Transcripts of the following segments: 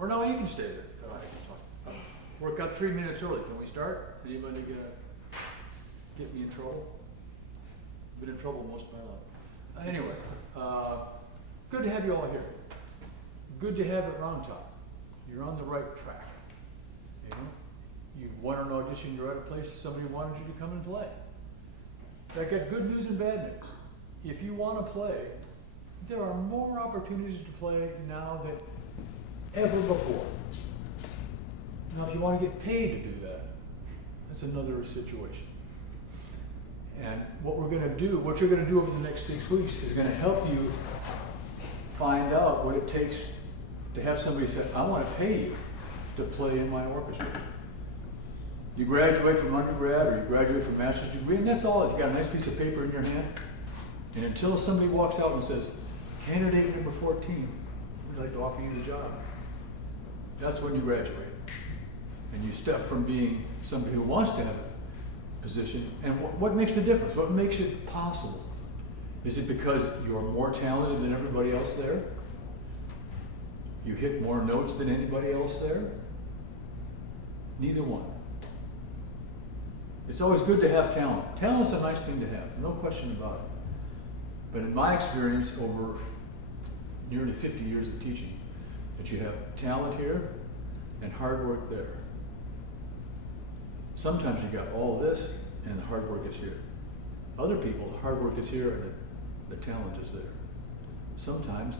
Or no, you can stay there. We're got 3 minutes early. Can we start? Did anybody get me in trouble? Been in trouble most of my life. Anyway, good to have you all here. Good to have it Round Top. You're on the right track. You know, you won an audition. You're at a place that somebody wanted you to come and play. I got good news and bad news. If you want to play, there are more opportunities to play now than ever before. Now, if you want to get paid to do that, that's another situation. And what we're going to do, what you're going to do over the next 6 weeks is going to help you find out what it takes to have somebody say, I want to pay you to play in my orchestra. You graduate from undergrad or you graduate from master's degree, and that's all. You got a nice piece of paper in your hand. And until somebody walks out and says, candidate number 14, we'd like to offer you the job. That's when you graduate. And you step from being somebody who wants to have a position. And what makes the difference? What makes it possible? Is it because you're more talented than everybody else there? You hit more notes than anybody else there? Neither one. It's always good to have talent. Talent's a nice thing to have, no question about it. But in my experience over nearly 50 years of teaching, that you have talent here and hard work there. Sometimes you got all this and the hard work is here. Other people, the hard work is here and the talent is there. Sometimes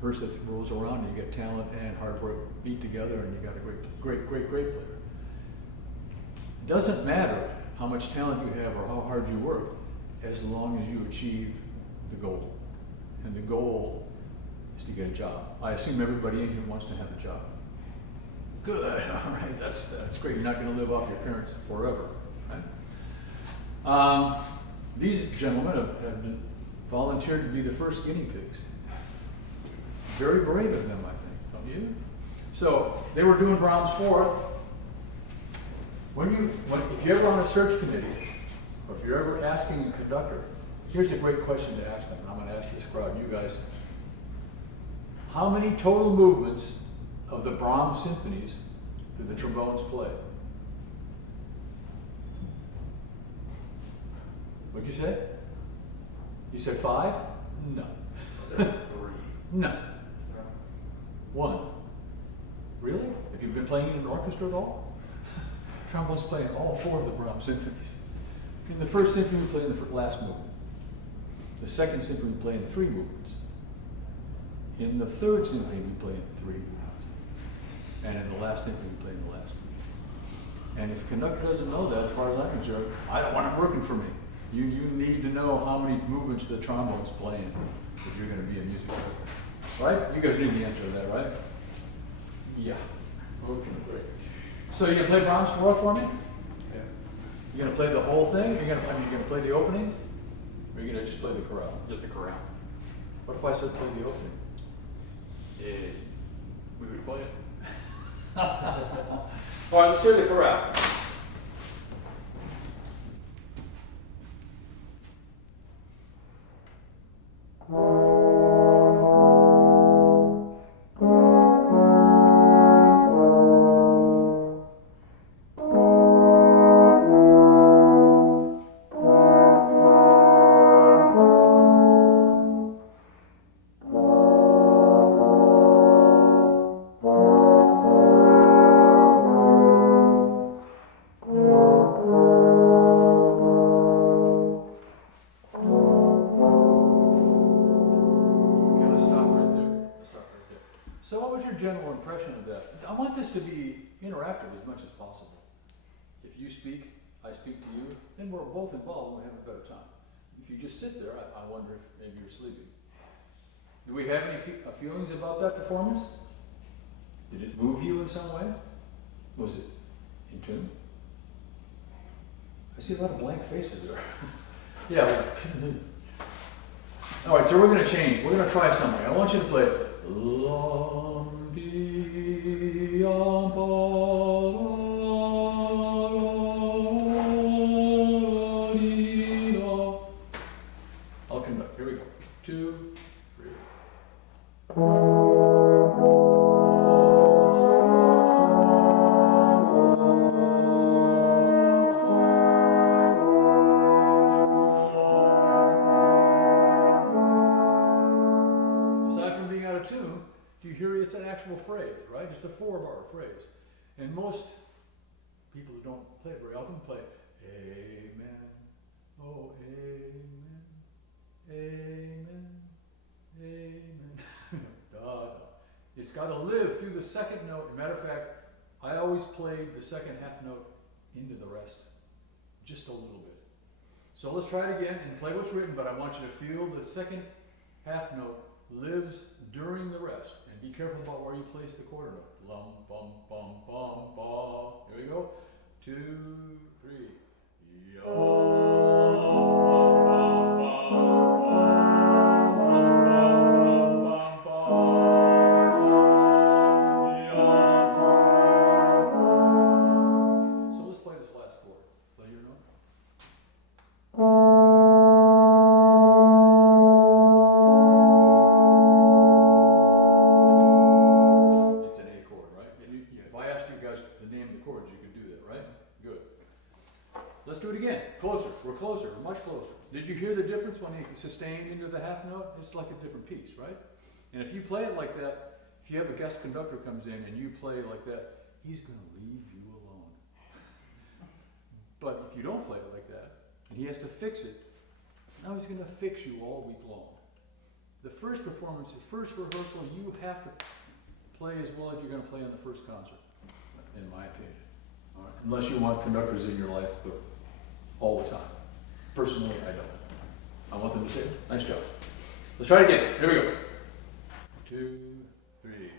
verse that rolls around and you get talent and hard work beat together and you got a great player. It doesn't matter how much talent you have or how hard you work as long as you achieve the goal. And the goal is to get a job. I assume everybody in here wants to have a job. Good, all right, that's great. You're not going to live off your parents forever, right? These gentlemen have been volunteered to be the first guinea pigs. Very brave of them, I think, don't you? So they were doing Brahms' Fourth. If you're ever on a search committee, or if you're ever asking a conductor, here's a great question to ask them. I'm going to ask this crowd, you guys. How many total movements of the Brahms symphonies do the trombones play? What'd you say? You said 5? No. I said 3. No. 1. Really? Have you been playing in an orchestra at all? Trombones play in all 4 of the Brahms symphonies. In the first symphony, we play in the last movement. The second symphony, we play in 3 movements. In the third symphony, we play in 3 movements. And in the last symphony, we play in the last movement. And if the conductor doesn't know that, as far as I'm concerned, I don't want it working for me. You need to know how many movements the trombones play in if you're going to be a music teacher. Right? You guys need the answer to that, right? Yeah. Okay, great. So you're going to play Brahms' Fourth for me? Yeah. You're going to play the whole thing? You're going to play the opening? Or are you going to just play the chorale? Just the chorale. What if I said play the opening? We would play it. All right, let's hear the chorale. General impression of that. I want this to be interactive as much as possible. If you speak, I speak to you, then we're both involved and we have a better time. If you just sit there, I wonder if maybe you're sleeping. Do we have any feelings about that performance? Did it move you in some way? Was it in tune? I see a lot of blank faces there. Yeah. All right, so we're going to change. We're going to try something. I want you to play I'll conduct. Here we go. 2, 3. it's an actual phrase, right? It's a 4-bar phrase. And most people who don't play it very often play, amen, oh, amen, amen, amen. Da, da. It's got to live through the second note. As a matter of fact, I always played the second half note into the rest, just a little bit. So let's try it again and play what's written, but I want you to feel the second half note lives during the rest. And be careful about where you place the quarter note. Lum, bum, bum, bum, ba. Here we go. 2, 3. Yum, bum, bum, bum, bum, bum, so let's play this last chord. Play your note. It's an A chord, right? And if I asked you guys to name the chords, you could do that, right? Good. Let's do it again. Closer. We're closer. We're much closer. Did you hear the difference when he sustained into the half note? It's like a different piece, right? And if you play it like that, if you have a guest conductor comes in and you play like that, he's going to leave you alone. But if you don't play it like that, and he has to fix it, now he's going to fix you all week long. The first performance, the first rehearsal, you have to play as well as you're going to play on the first concert, in my opinion. All right? Unless you want conductors in your life all the time. Personally, I don't. I want them to say, nice job. Let's try it again. Here we go. 2, 3.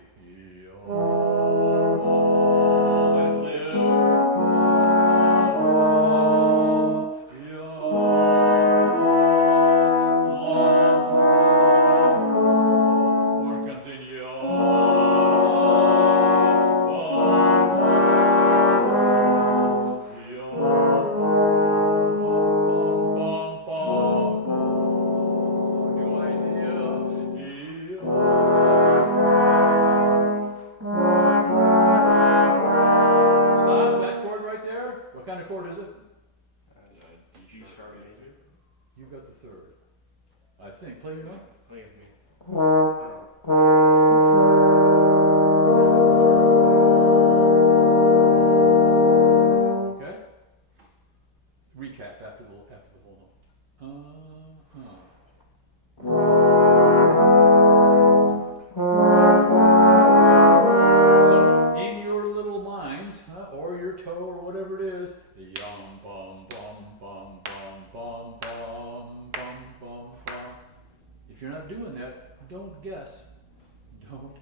Don't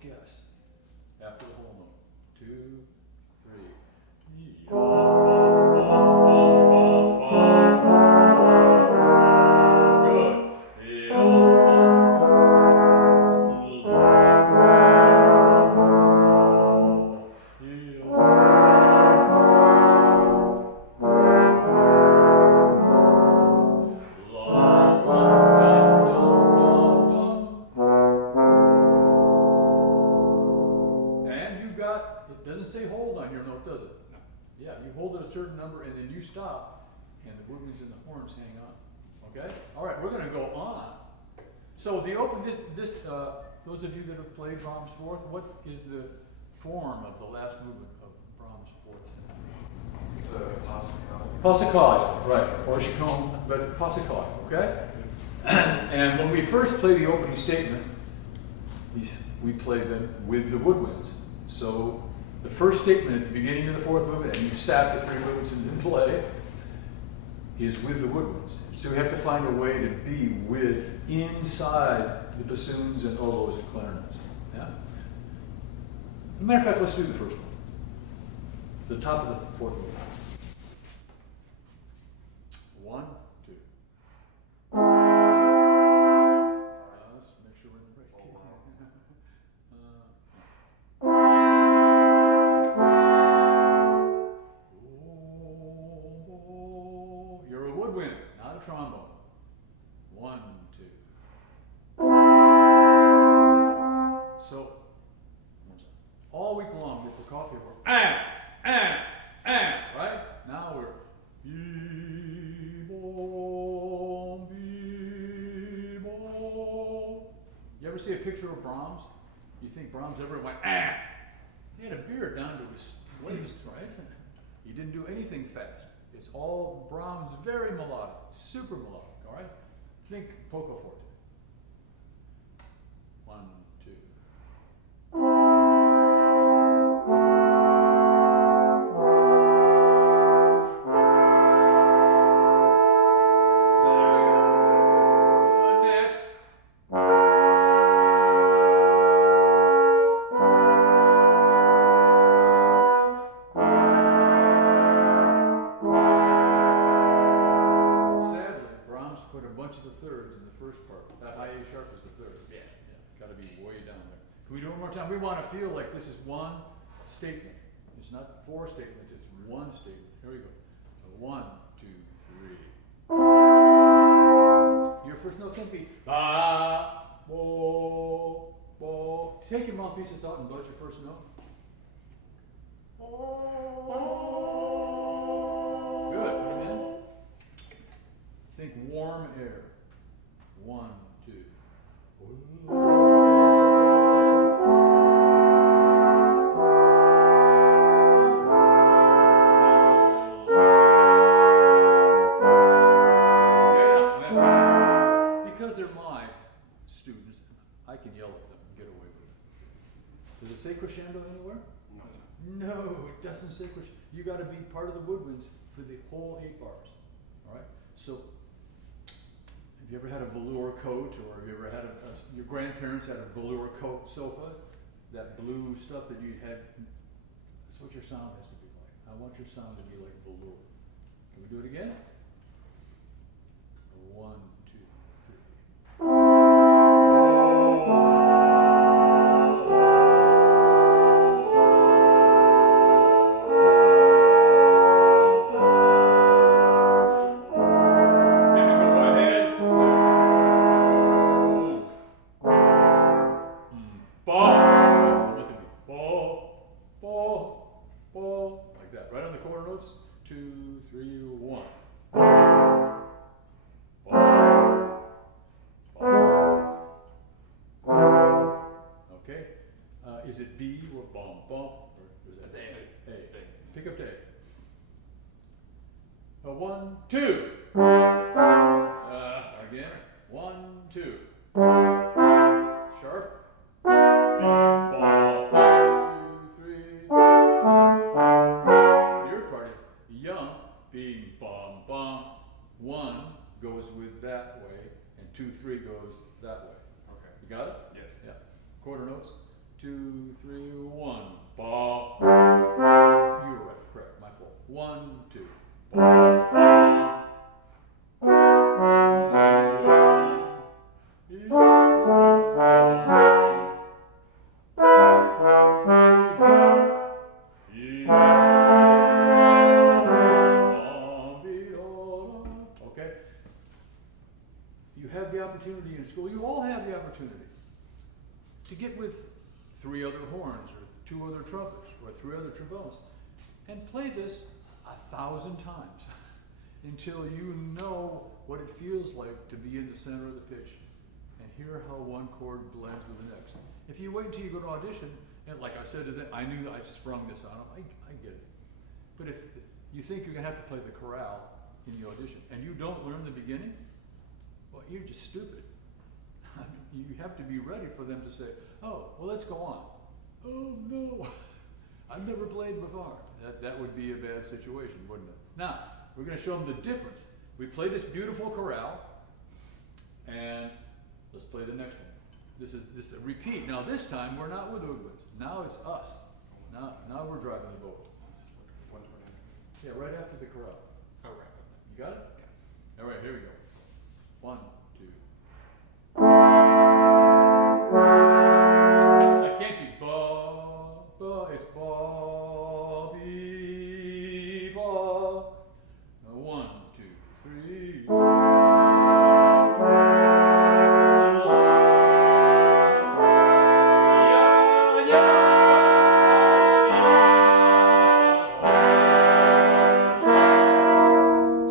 guess. After the whole note. 2, 3. Good. Certain number and then you stop and the woodwinds and the horns hang on. Okay? Alright, we're going to go on. So the open, those of you that have played Brahms Fourth, what is the form of the last movement of Brahms Fourth? It's a Passacaglia. Passacaglia, right. Or Chacon, but Passacaglia, okay? And when we first play the opening statement, we play them with the woodwinds. So the first statement at the beginning of the fourth movement, and you sat the 3 movements and didn't play, is with the woodwinds. So we have to find a way to be with inside the bassoons and oboes and clarinets. Yeah? As a matter of fact, let's do the first one. The top of the fourth movement. 1, 2. Let's make sure we're in the right key. You're a woodwind, not a trombone. 1, 2. So, all week long we're percussion, we're right? Now we're you ever see a picture of Brahms? You think Brahms ever went, ah? He had a beard down to his waist, right? He didn't do anything fast. It's all Brahms, very melodic, super melodic, all right? Think polka forte. 1, 2. Next. Sadly, Brahms put a bunch of the thirds in the first part. That high A sharp is the third. Yeah. Got to be way down there. Can we do it one more time? We want to feel like this is one statement. It's not 4 statements, it's one statement. Here we go. 1, 2, 3. Your first note can't be ba, bo, bo. Take your mouthpieces out and buzz your first note. Good, put them in. Think warm air. 1, 2. Because they're my students, I can yell at them and get away with it. Does it say crescendo anywhere? No, it doesn't say crescendo. You got to be part of the woodwinds for the whole 8 bars. All right. So, have you ever had a velour coat, or have you ever had your grandparents had a velour coat sofa? That blue stuff that you had. That's what your sound has to be like. I want your sound to be like velour. Can we do it again? 1, 2, 3. Like that, right on the quarter notes. 2, 3, 1. Okay. Is it B or bum bum? Or is that That's A. A. Pick up to A. 1, 2. Again. 1, 2. Sharp. B, bum, 2, 3. Your part is young. Being bum bum. 1 goes with that way, and 2, 3 goes that way. Okay. You got it? Yes. Yeah. Quarter notes. 2, 3, 1. Ba. You were right. Correct. My fault. 1, 2. Ba, ba. Okay? You have the opportunity in school, you all have the opportunity to get with 3 other horns, or 2 other trumpets, or 3 other trombones, and play this 1,000 times until you know what it feels like to be in the center of the pitch and hear how one chord blends with the next. If you wait until you go to audition, and like I said to them, I knew that I sprung this on them, I get it. But if you think you're going to have to play the chorale in the audition and you don't learn the beginning, well, you're just stupid. I mean, you have to be ready for them to say, oh, well, let's go on. Oh, no, I've never played before. That would be a bad situation, wouldn't it? Now, we're going to show them the difference. We play this beautiful chorale, and let's play the next one. This is a repeat. Now, this time, we're not with woodwinds. Now it's us. Now we're driving the boat. Yeah, right after the chorale. Oh, right. You got it? Yeah. All right, here we go. 1, 2. That can't be ba, ba, it's ba, be, ba. 1, 2, 3. Yeah, yeah.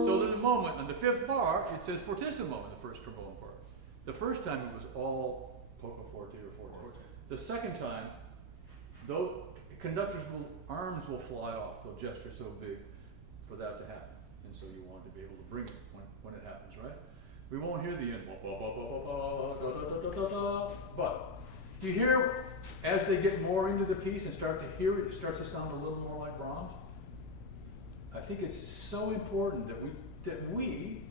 So there's a moment on the 5th bar, it says fortissimo in the first trombone part. The first time it was all polka forte or forte. The second time, though, arms will fly off, they'll gesture so big for that to happen. And so you want to be able to bring it when it happens, right? We won't hear the end, but do you hear as they get more into the piece and start to hear it, it starts to sound a little more like Brahms? I think it's so important that we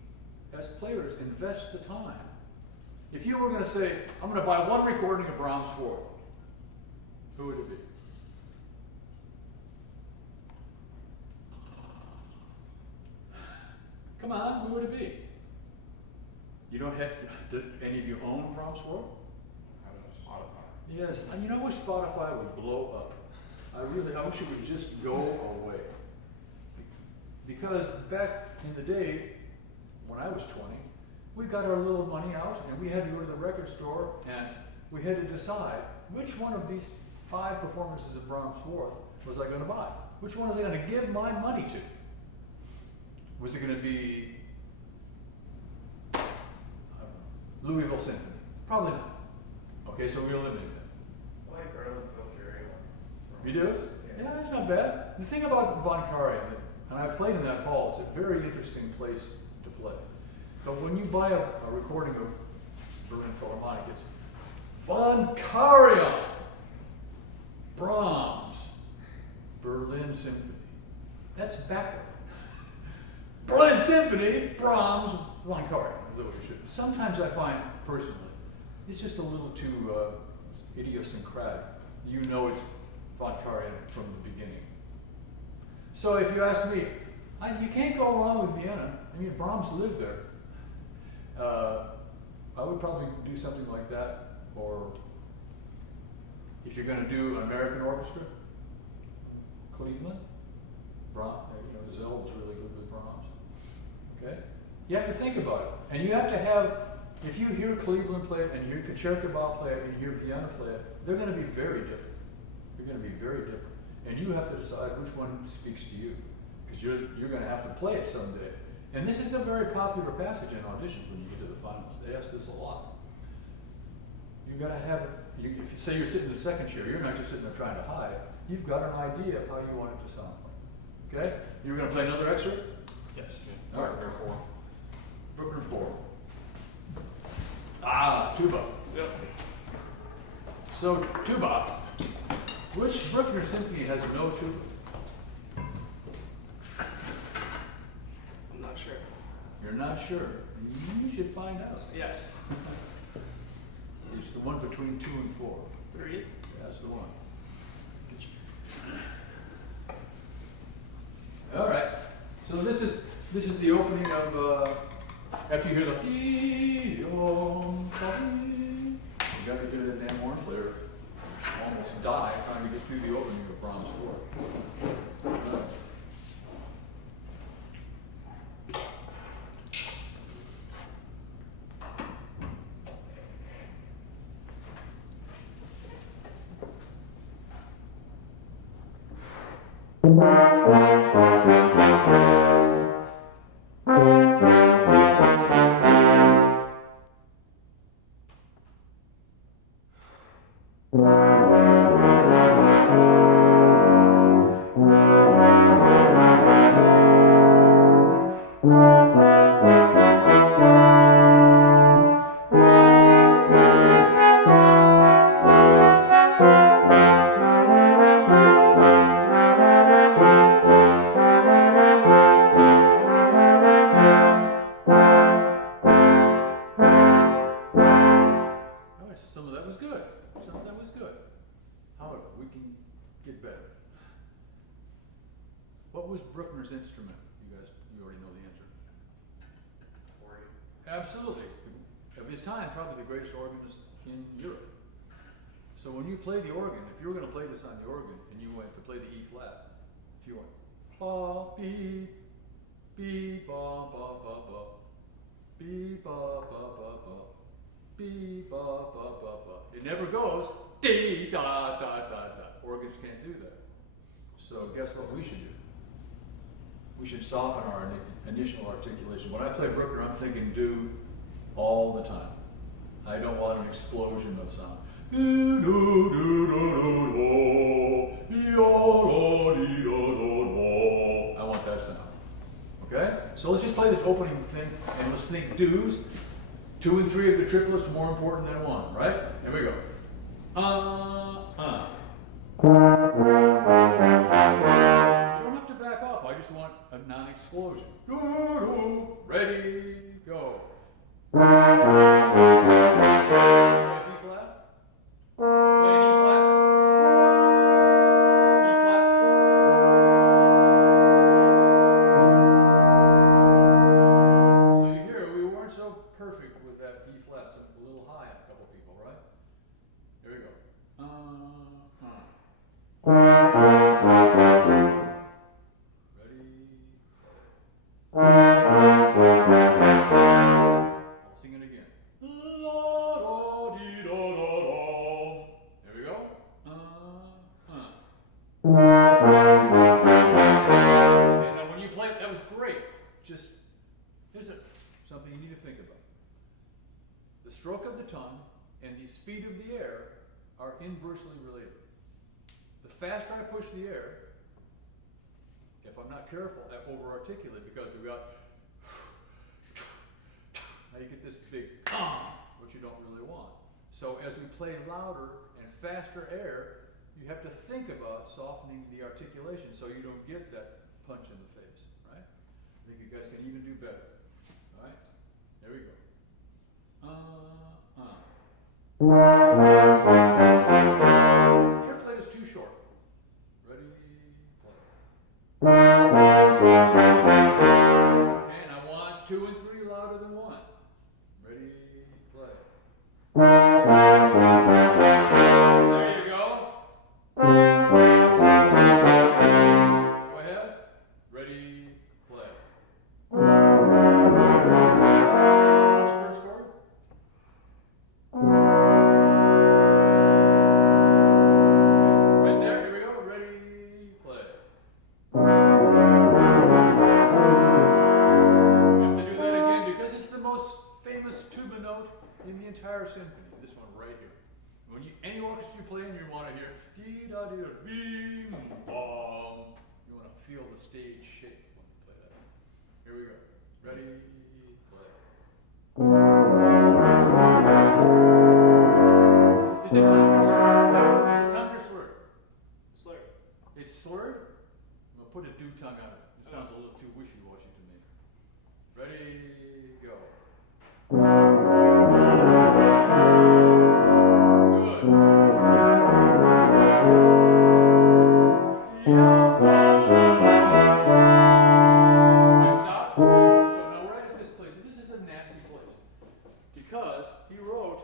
as players invest the time. If you were going to say, I'm going to buy one recording of Brahms' Fourth, who would it be? Come on, who would it be? You don't have, do any of you own Brahms' Fourth? I don't know, Spotify. Yes, and I wish Spotify would blow up. I wish it would just go away. Because back in the day, when I was 20, we got our little money out and we had to go to the record store and we had to decide which one of these 5 performances of Brahms' Fourth was I going to buy? Which one was I going to give my money to? Was it going to be Louisville Symphony? Probably not. Okay, so we eliminated that. I like Earl and Phil Carey. You do? Yeah, it's not bad. The thing about Von Karajan, and I played in that hall, it's a very interesting place to play. But when you buy a recording of Berlin Philharmonic, it's Von Karajan, Brahms, Berlin Symphony. That's backward. Berlin Symphony, Brahms, Von Karajan. Is what it should be. Sometimes I find, personally, it's just a little too idiosyncratic. You know it's Von Karajan from the beginning. So if you ask me, you can't go wrong with Vienna. I mean, Brahms lived there. I would probably do something like that, or if you're going to do an American orchestra, Cleveland, Brahms, Zell was really good with Brahms. Okay? You have to think about it. And you have to have, if you hear Cleveland play it, and you hear Concertgebouw play it, and you hear Vienna play it, they're going to be very different. They're going to be very different. And you have to decide which one speaks to you, because you're going to have to play it someday. And this is a very popular passage in auditions when you get to the finals. They ask this a lot. You've got to have it. If you say you're sitting in the second chair, you're not just sitting there trying to hide. You've got an idea of how you want it to sound like. Okay? You're going to play another excerpt? Yes. All right. Bruckner 4. Bruckner 4. Tuba. Yep. So, tuba. Which Bruckner symphony has no tuba? I'm not sure. You're not sure. You should find out. Yeah. It's the one between 2 and 4. 3? That's the one. All right. So this is the opening of. After you hear the you got to do the damn horn player almost die trying to get through the opening of Brahms' 4. What was Bruckner's instrument? You already know the answer. Organ. Absolutely. Of his time, probably the greatest organist in Europe. So when you play the organ, if you were going to play this on the organ and you went to play the E flat, if you went ba beep beep ba ba ba ba beep ba ba ba ba beep ba ba ba ba, it never goes dee da da da da. Organs can't do that. So guess what we should do? We should soften our initial articulation. When I play Bruckner, I'm thinking do all the time. I don't want an explosion of sound. I want that sound. Okay? So let's just play this opening thing and let's think do's. 2 and 3 of the triplets more important than 1, right? Here we go. You don't have to back off. I just want a non-explosion. Ready, go. Play B flat. Play an E flat. E flat. So you hear we weren't so perfect with that B flat, so a little high on a couple people, right? Here we go. Ready? I'll sing it again. There we go. Okay, now when you play it, that was great. Just, here's something you need to think about. The stroke of the tongue and the speed of the air are inversely related. The faster I push the air, if I'm not careful, I over-articulate because we've got, now you get this big, which you don't really want. So as we play louder and faster air, you have to think about softening the articulation so you don't get that punch in the face, right? I think you guys can even do better. All right? There we go. Triplet is too short. Ready? Play. Okay, and I want 2 and 3 louder than 1. Ready? Play. There you go. Go ahead. Ready? Play. The first chord. Right there. Here we go. Ready? Play. You have to do that again because it's the most famous tuba note in the entire symphony. This one right here. When any orchestra you play in, you want to hear dee da dee da beam bong. You want to feel the stage shake when you play that. Here we go. Ready? Play. Is it tongue or slurred? No. Is it tongue or slurred? Slurred. It's slurred? I'm going to put a do tongue on it. It sounds a little too wishy-washy to me. Ready? Go. Good. Right, stop. So now we're at this place. This is a nasty place. Because he wrote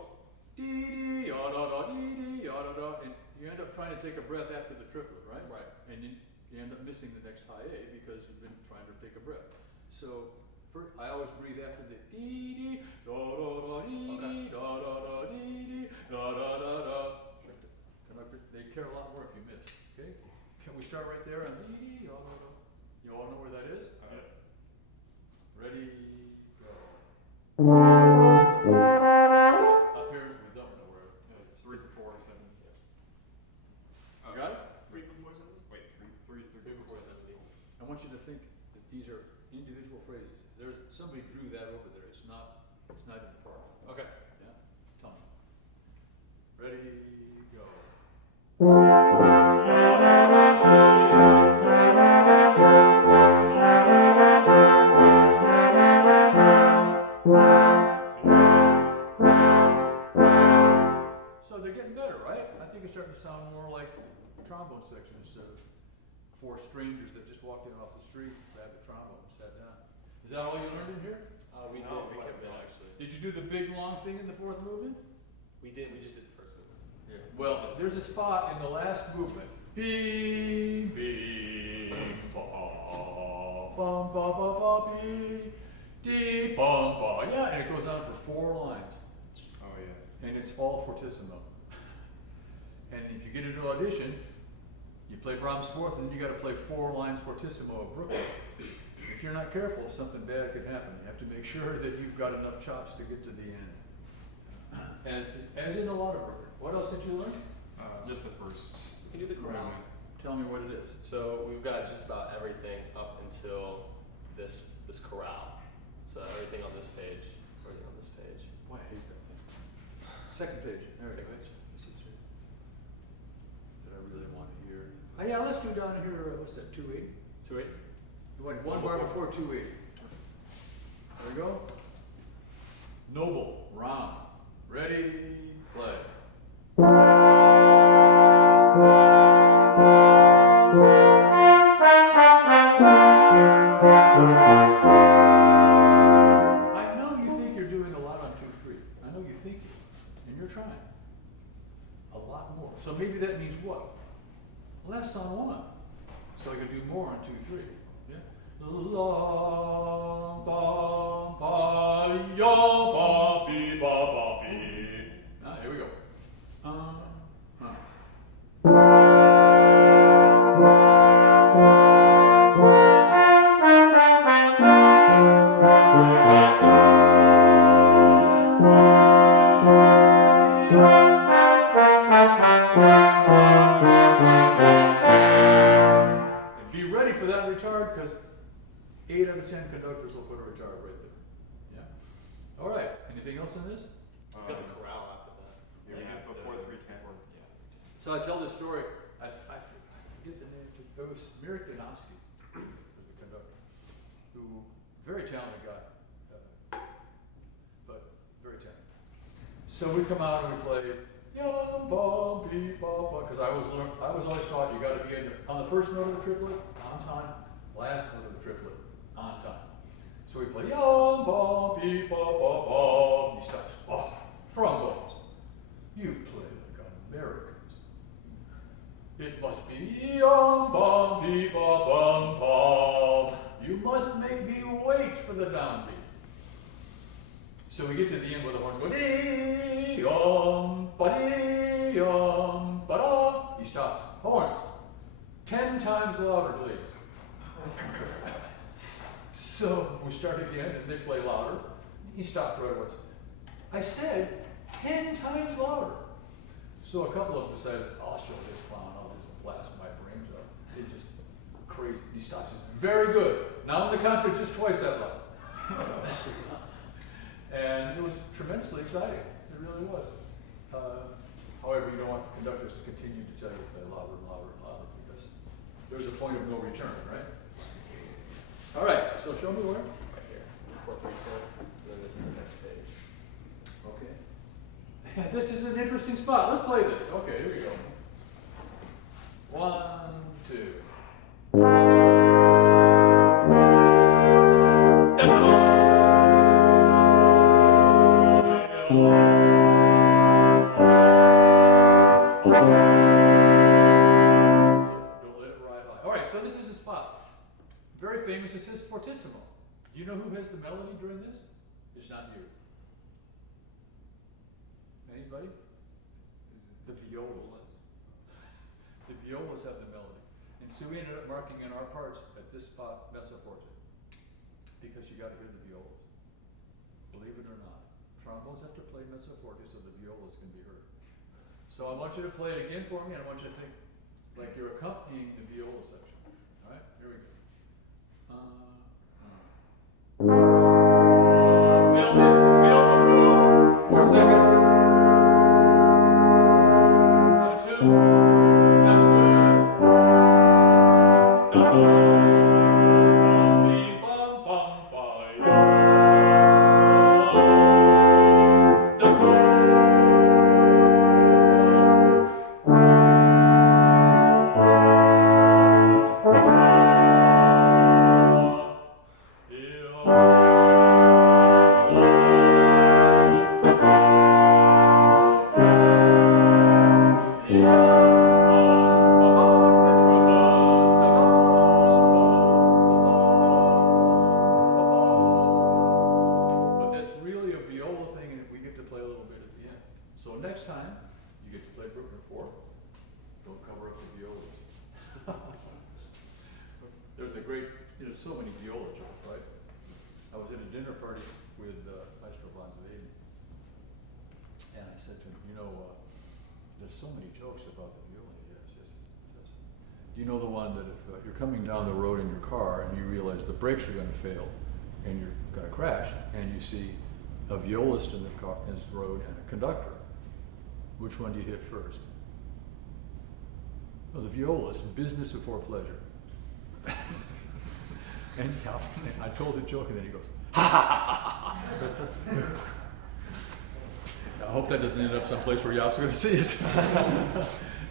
dee dee ya da da dee dee ya da da, and you end up trying to take a breath after the triplet, right? Right. And you end up missing the next high A because you've been trying to take a breath. So first, I always breathe after the dee dee da da da dee dee da da da dee dee da da da da. They care a lot more if you miss. Okay? Can we start right there on dee dee da da da? You all know where that is? Okay. Ready? Go. Up here, we don't know where it is. 3, 4, 7. You got it? 3 before 7? Wait, 3 before 7. I want you to think that these are individual phrases. Somebody drew that over there. It's not in the part. Okay. Yeah? Tongue. Ready, go. So they're getting better, right? I think it's starting to sound more like a trombone section instead of 4 strangers that just walked in off the street, grabbed the trombone, and sat down. Is that all you learned in here? We did. No, We quite a kept bit, going. actually. Did you do the big long thing in the 4th movement? We did. We just did the first movement. Yeah. Well, there's a spot in the last movement. Beam, beam, ba, bum, ba, ba, ba, bee, dee, bum, ba. Yeah, and it goes on for 4 lines. Oh, yeah. And it's all fortissimo. And if you get into an audition, you play Brahms 4th, and you got to play 4 lines fortissimo of Brooklyn. If you're not careful, something bad could happen. You have to make sure that you've got enough chops to get to the end. And as in a lot of programs. What else did you learn? Just the first. We can do the chorale. Tell me what it is. So we've got just about everything up until this chorale. So everything on this page, everything on this page. Boy, I hate that thing. Second page. There it Second is. page. That I really want to hear. Oh, yeah, let's do down here, what's that, 280? 2-8. You want one bar before 280. There we go. Noble, round. Ready, play. I know you think you're doing a lot on 2-3. I know you think you are, and you're trying. A lot more. So maybe that means what? Less on 1. So I can do more on 2-3. Yeah. La ba ba ya ba bi ba ba bi. Ah, here we go. And be ready for that retard, because 8 out of 10 conductors will put a retard right there. Yeah. All right. Anything else in this? We've got the chorale after that. Yeah, we did before 310. So I tell this story. I forget the name. It was Mirek Danovsky was the conductor, who very talented guy, but very talented. So we come out and we play yum bum beep bum, because I was always taught you got to be on the first note of the triplet on time, last note of the triplet on time. So we play yum bum beep bum bum bum. He stops. Oh, trombones. You play like Americans. It must be yum bum beep bum bum bum. You must make me wait for the downbeat. So we get to the end where the horns go dee yum ba da. He stops. Horns. 10 times louder, please. So we start again, and they play louder. He stopped right away. I said 10 times louder. So a couple of them decided, I'll show this clown, I'll just blast my brains out. It just crazy. He stops. Says, very good. Now in the concert, just twice that loud. And it was tremendously exciting. It really was. However, you don't want conductors to continue to tell you to play louder and louder and louder, because there's a point of no return, right? All right, so show me where. Right here. 4-3-10. And then this is the next page. Okay. This is an interesting spot. Let's play this. Okay, here we go. 1, 2. Don't let it ride high. All right, so this is a spot. Very famous. It says fortissimo. Do you know who has the melody during this? It's not you. Anybody? The violas. The violas have the melody. And so we ended up marking in our parts at this spot mezzo forte, because you got to hear the violas. Believe it or not, trombones have to play mezzo forte so the violas can be heard. So I want you to play it again for me, and I want you to think like you're accompanying the viola section. All right, here we go. Fill the room for a second. 1, 2. That's good. There's a great, there's so many viola jokes, right? I was at a dinner party with Maestro Edythe, so many jokes about the viola. Yes. Do you know the one that if you're coming down the road in your car and you realize the brakes are going to fail and you're going to crash, and you see a violist in the car, in the road, and a conductor, which one do you hit first? Well, the violist, business before pleasure. And I told the joke, and then he goes, ha ha ha ha ha. I hope that doesn't end up someplace where you're also going to see it.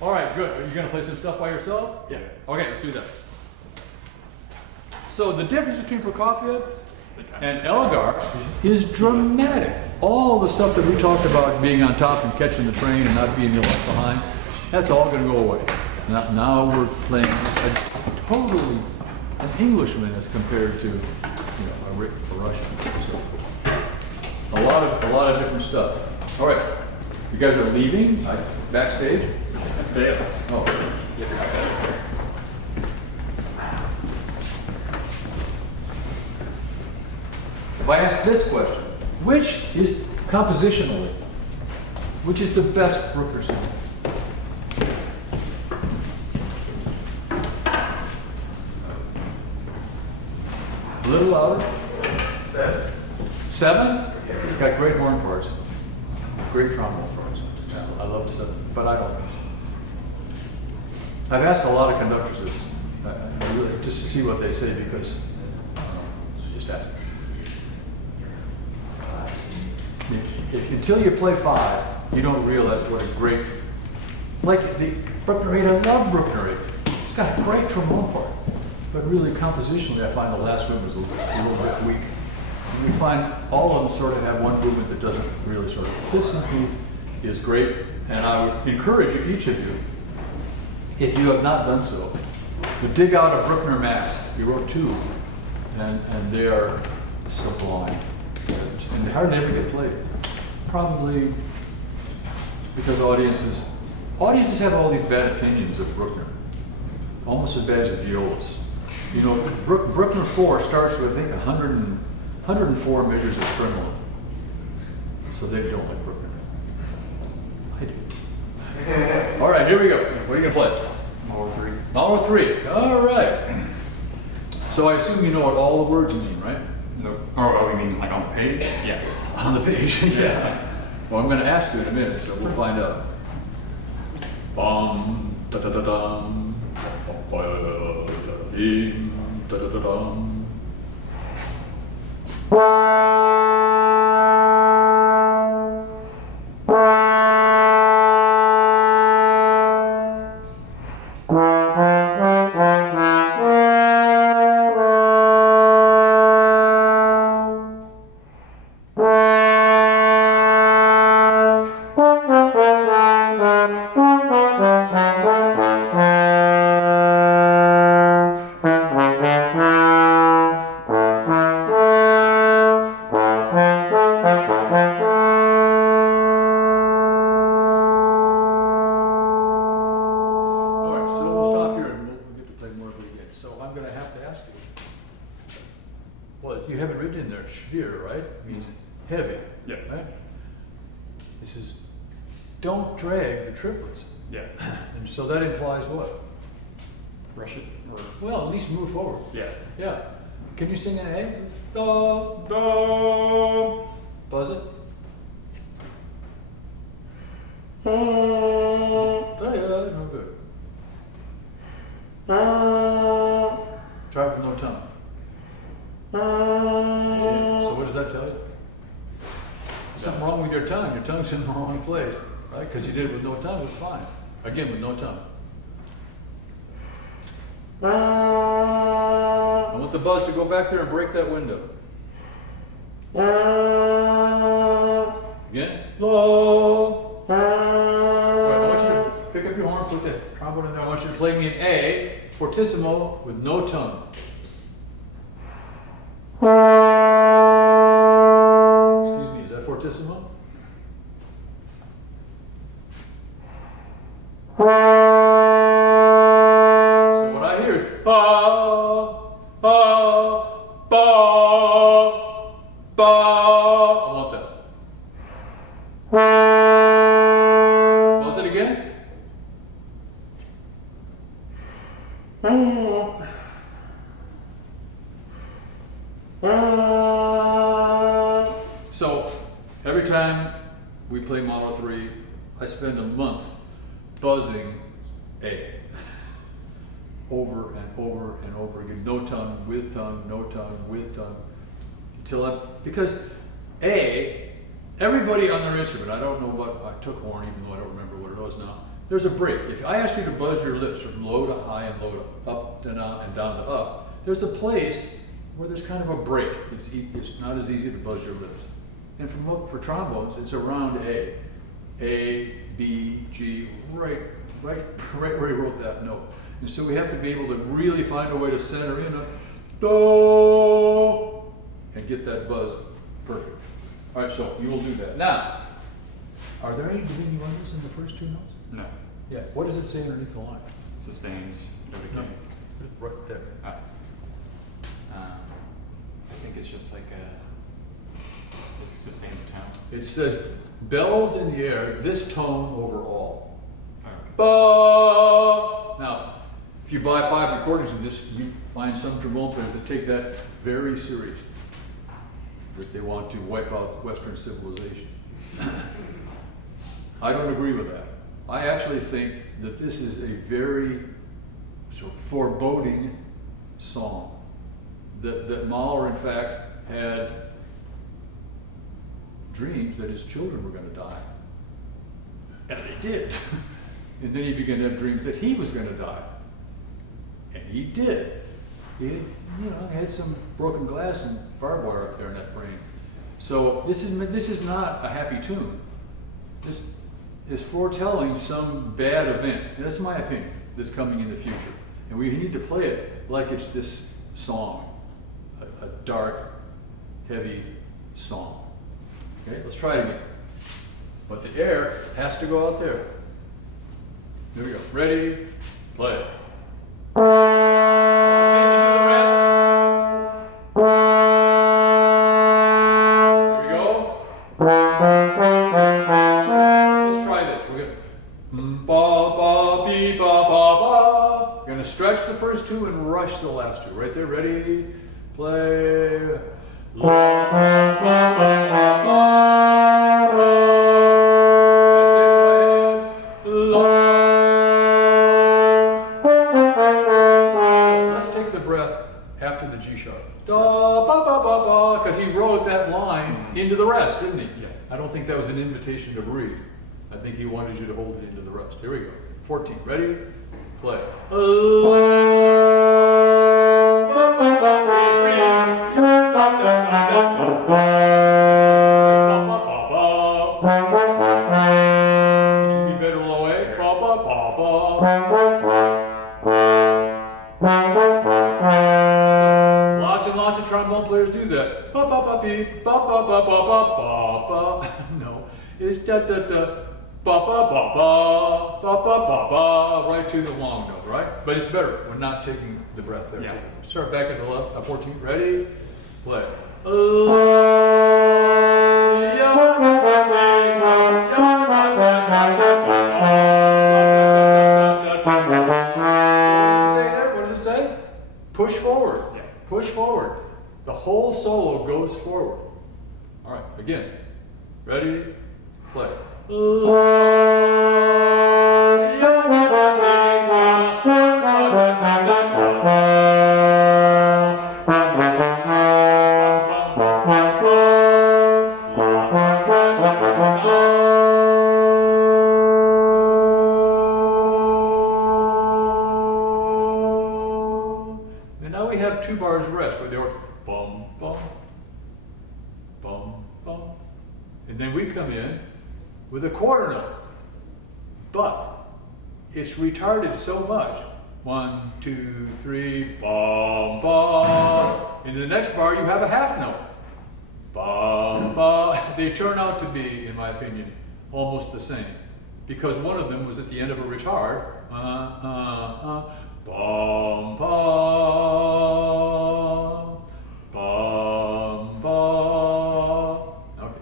All right, good. Are you going to play some stuff by yourself? Yeah. Okay, let's do that. So the difference between Prokofiev and Elgar is dramatic. All the stuff that we talked about, being on top and catching the train and not being left behind, that's all going to go away. Now we're playing totally an Englishman as compared to, a Russian. So a lot of different stuff. All right, you guys are leaving backstage. Yeah. Oh. If I ask this question, which is compositionally, which is the best Bruckner song? A little louder. 7. 7? Got great horn parts, great trombone parts. Yeah, I love the 7, but I don't think so. I've asked a lot of conductors this, really, just to see what they say, because just ask. Until you play 5, you don't realize what a great, like the Bruckner 8. I love Bruckner 8. It's got a great trombone part, but really compositionally, I find the last movement was a little bit weak. And we find all of them sort of have one movement that doesn't really sort of. Fifth Symphony is great, and I would encourage each of you, if you have not done so, to dig out a Bruckner Mass. He wrote 2, and they are sublime, and they hardly ever get played. Probably because audiences have all these bad opinions of Bruckner, almost as bad as the violas. Bruckner 4 starts with, I think, 104 measures of tremolo. So they don't like Bruckner. I do. All right, here we go. What are you going to play? Mahler 3. Mahler 3. All right. So I assume you know what all the words mean, right? No. Oh, you mean like on the page? Yeah. On the page, yeah. Well, I'm going to ask you in a minute, so we'll find out. Bum, da da da dum, bum, da da da dum. Triplets. Yeah. And so that implies what? Rush it? Or... Well, at least move forward. Yeah. Yeah. Can you sing an A? Da, da. Buzz it. Oh, yeah, no good. Try it with no tongue. Yeah. So what does that tell you? There's something wrong with your tongue. Your tongue's in the wrong place. Right? Because you did it with no tongue, it's fine. Again, with no tongue. I want the buzz to go back there and break that window. Again. Low. Right, I want you to pick up your horn, put the trombone in there. I want you to play me an A, fortissimo, with no tongue. Excuse me, is that fortissimo? So what I hear is ba, ba, ba, ba. I want that. Was it again? time we play Model 3, I spend a month buzzing A. Over and over and over again. No tongue, with tongue, no tongue, with tongue. Because A, everybody on their instrument, I don't know what, I took horn even though I don't remember what it was now. There's a break. If I ask you to buzz your lips from low to high and low to up to down and down to up, there's a place where there's kind of a break. It's not as easy to buzz your lips. And for trombones, it's around A. A, B, G, right where he wrote that note. And so we have to be able to really find a way to center in a do and get that buzz perfect. All right, so you will do that. Now, are there any diminuendos in the first two notes? No. Yeah. What does it say underneath the line? Sustains. No. Right there. I think it's just like a sustained tone. It says bells in the air, this tone over all. Oh, Ba. Now, if you buy 5 recordings of this, you find some trombone players that take that very seriously. That they want to wipe out Western civilization. I don't agree with that. I actually think that this is a very sort of foreboding song. That Mahler, in fact, had dreams that his children were going to die. And they did. And then he began to have dreams that he was going to die. And he did. He had some broken glass and barbed wire up there in that brain. So this is not a happy tune. This is foretelling some bad event. And that's my opinion. That's coming in the future. And we need to play it like it's this song. A dark, heavy song. Okay, let's try it again. But the air has to go out there. Here we go. Ready? Play. Take me to the rest. Here we go. Let's try this. We're gonna ba ba be ba ba ba. We're gonna stretch the first two and rush the last two. Right there. Ready? Play. La, la, la, la, la, la. That's it. Go ahead. La. So let's take the breath after the G sharp. Da ba ba ba ba, because he wrote that line into the rest, didn't he? Yeah. I don't think that was an invitation to breathe. I think he wanted you to hold it into the rest. Here we go. 14. Ready? Play. Can you be better low A? Ba ba ba ba. So, lots and lots of trombone players do that. Ba ba ba beep, ba ba ba ba ba ba ba. No, it's da da da. Ba ba ba ba ba ba ba ba, right to the long note, right? But it's better. We're not taking the breath there. Yeah. Start back at the left. 14. Ready? Play. So what does it say? Push forward. Yeah. Push forward. The whole solo goes forward. All right. Again. Ready? Play. And now we have 2 bars rest where they are bum bum bum bum, and then we come in with a quarter note, but it's retarded so much. 1, 2, 3, bum bum. In the next bar, you have a half note. Bum bum. They turn out to be, in my opinion, almost the same, because one of them was at the end of a retard. Bum bum bum bum. Okay.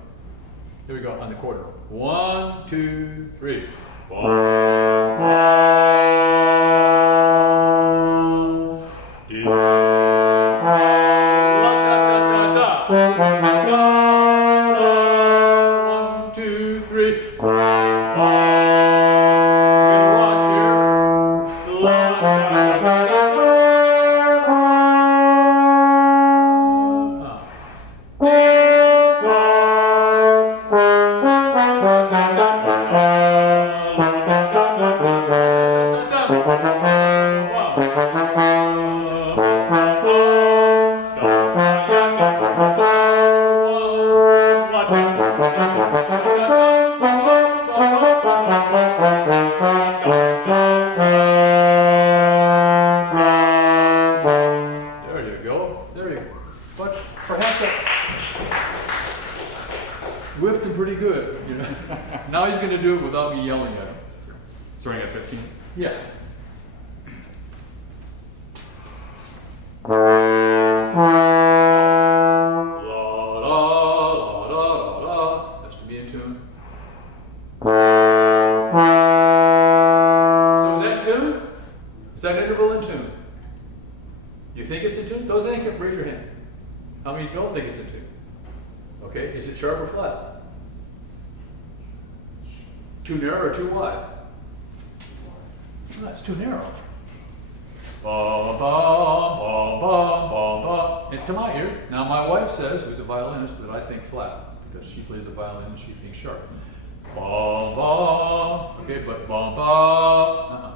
Here we go on the quarter. 1, 2, 3. 3. We're in a rush here. There you go. There you go. But perhaps I whipped him pretty good. You know. Now he's going to do it without me yelling at him. Starting at 15. Yeah. La la la la la. That's to be in tune. So is that in tune? Is that interval in tune? You think it's in tune? Those that think, raise your hand. How many don't think it's in tune? Okay, is it sharp or flat? Too narrow or too wide? No, it's too narrow. Ba ba ba ba ba ba. And to my ear, now my wife says, who's a violinist, that I think flat because she plays the violin and she thinks sharp. Ba ba. Okay, but ba ba.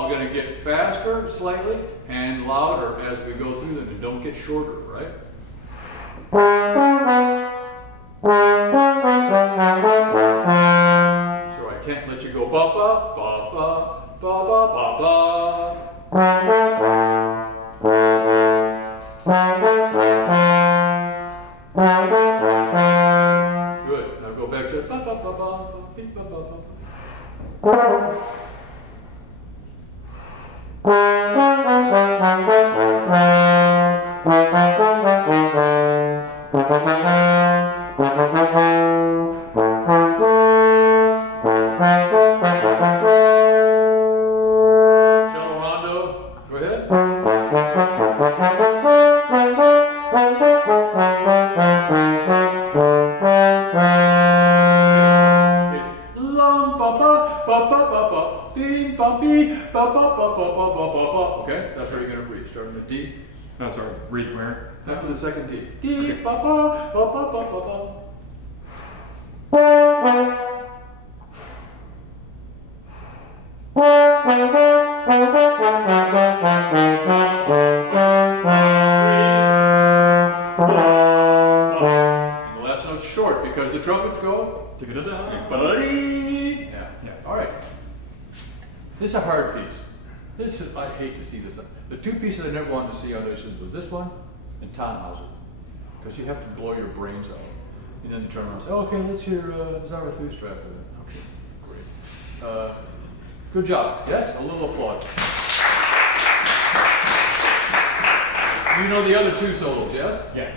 We're going to get faster slightly and louder as we go through them, and don't get shorter, right? So I can't let you go ba ba ba ba ba ba ba ba. Good. Now go back to ba ba ba ba ba ba ba ba. Cello rondo, go ahead. Lum ba ba ba ba ba ba bee ba bee ba ba ba ba ba ba ba ba. Okay, that's where you're gonna breathe. Starting with D. No, sorry. Read where? After the second D. D ba ba ba ba ba ba ba. And the last note's short because the trumpets go. Yeah. All right. This is a hard piece. This is, I hate to see this. The two pieces I never wanted to see on auditions were this one and Tannhauser, because you have to blow your brains out. And then they turn around and say, oh, okay, let's hear Zarathustra after that. Okay, great. Good job. Yes? A little applause. You know the other two solos, yes? Yeah.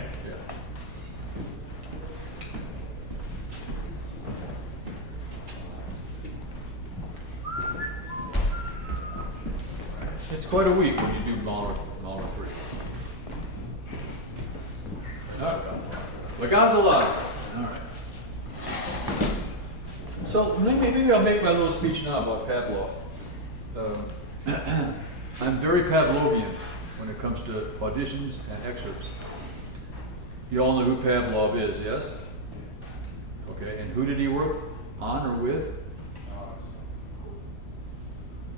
It's quite a week when you do Mahler 3. Lagazolado. All right. So maybe I'll make my little speech now about Pavlov. I'm very Pavlovian when it comes to auditions and excerpts. You all know who Pavlov is, yes? Okay, and who did he work on or with?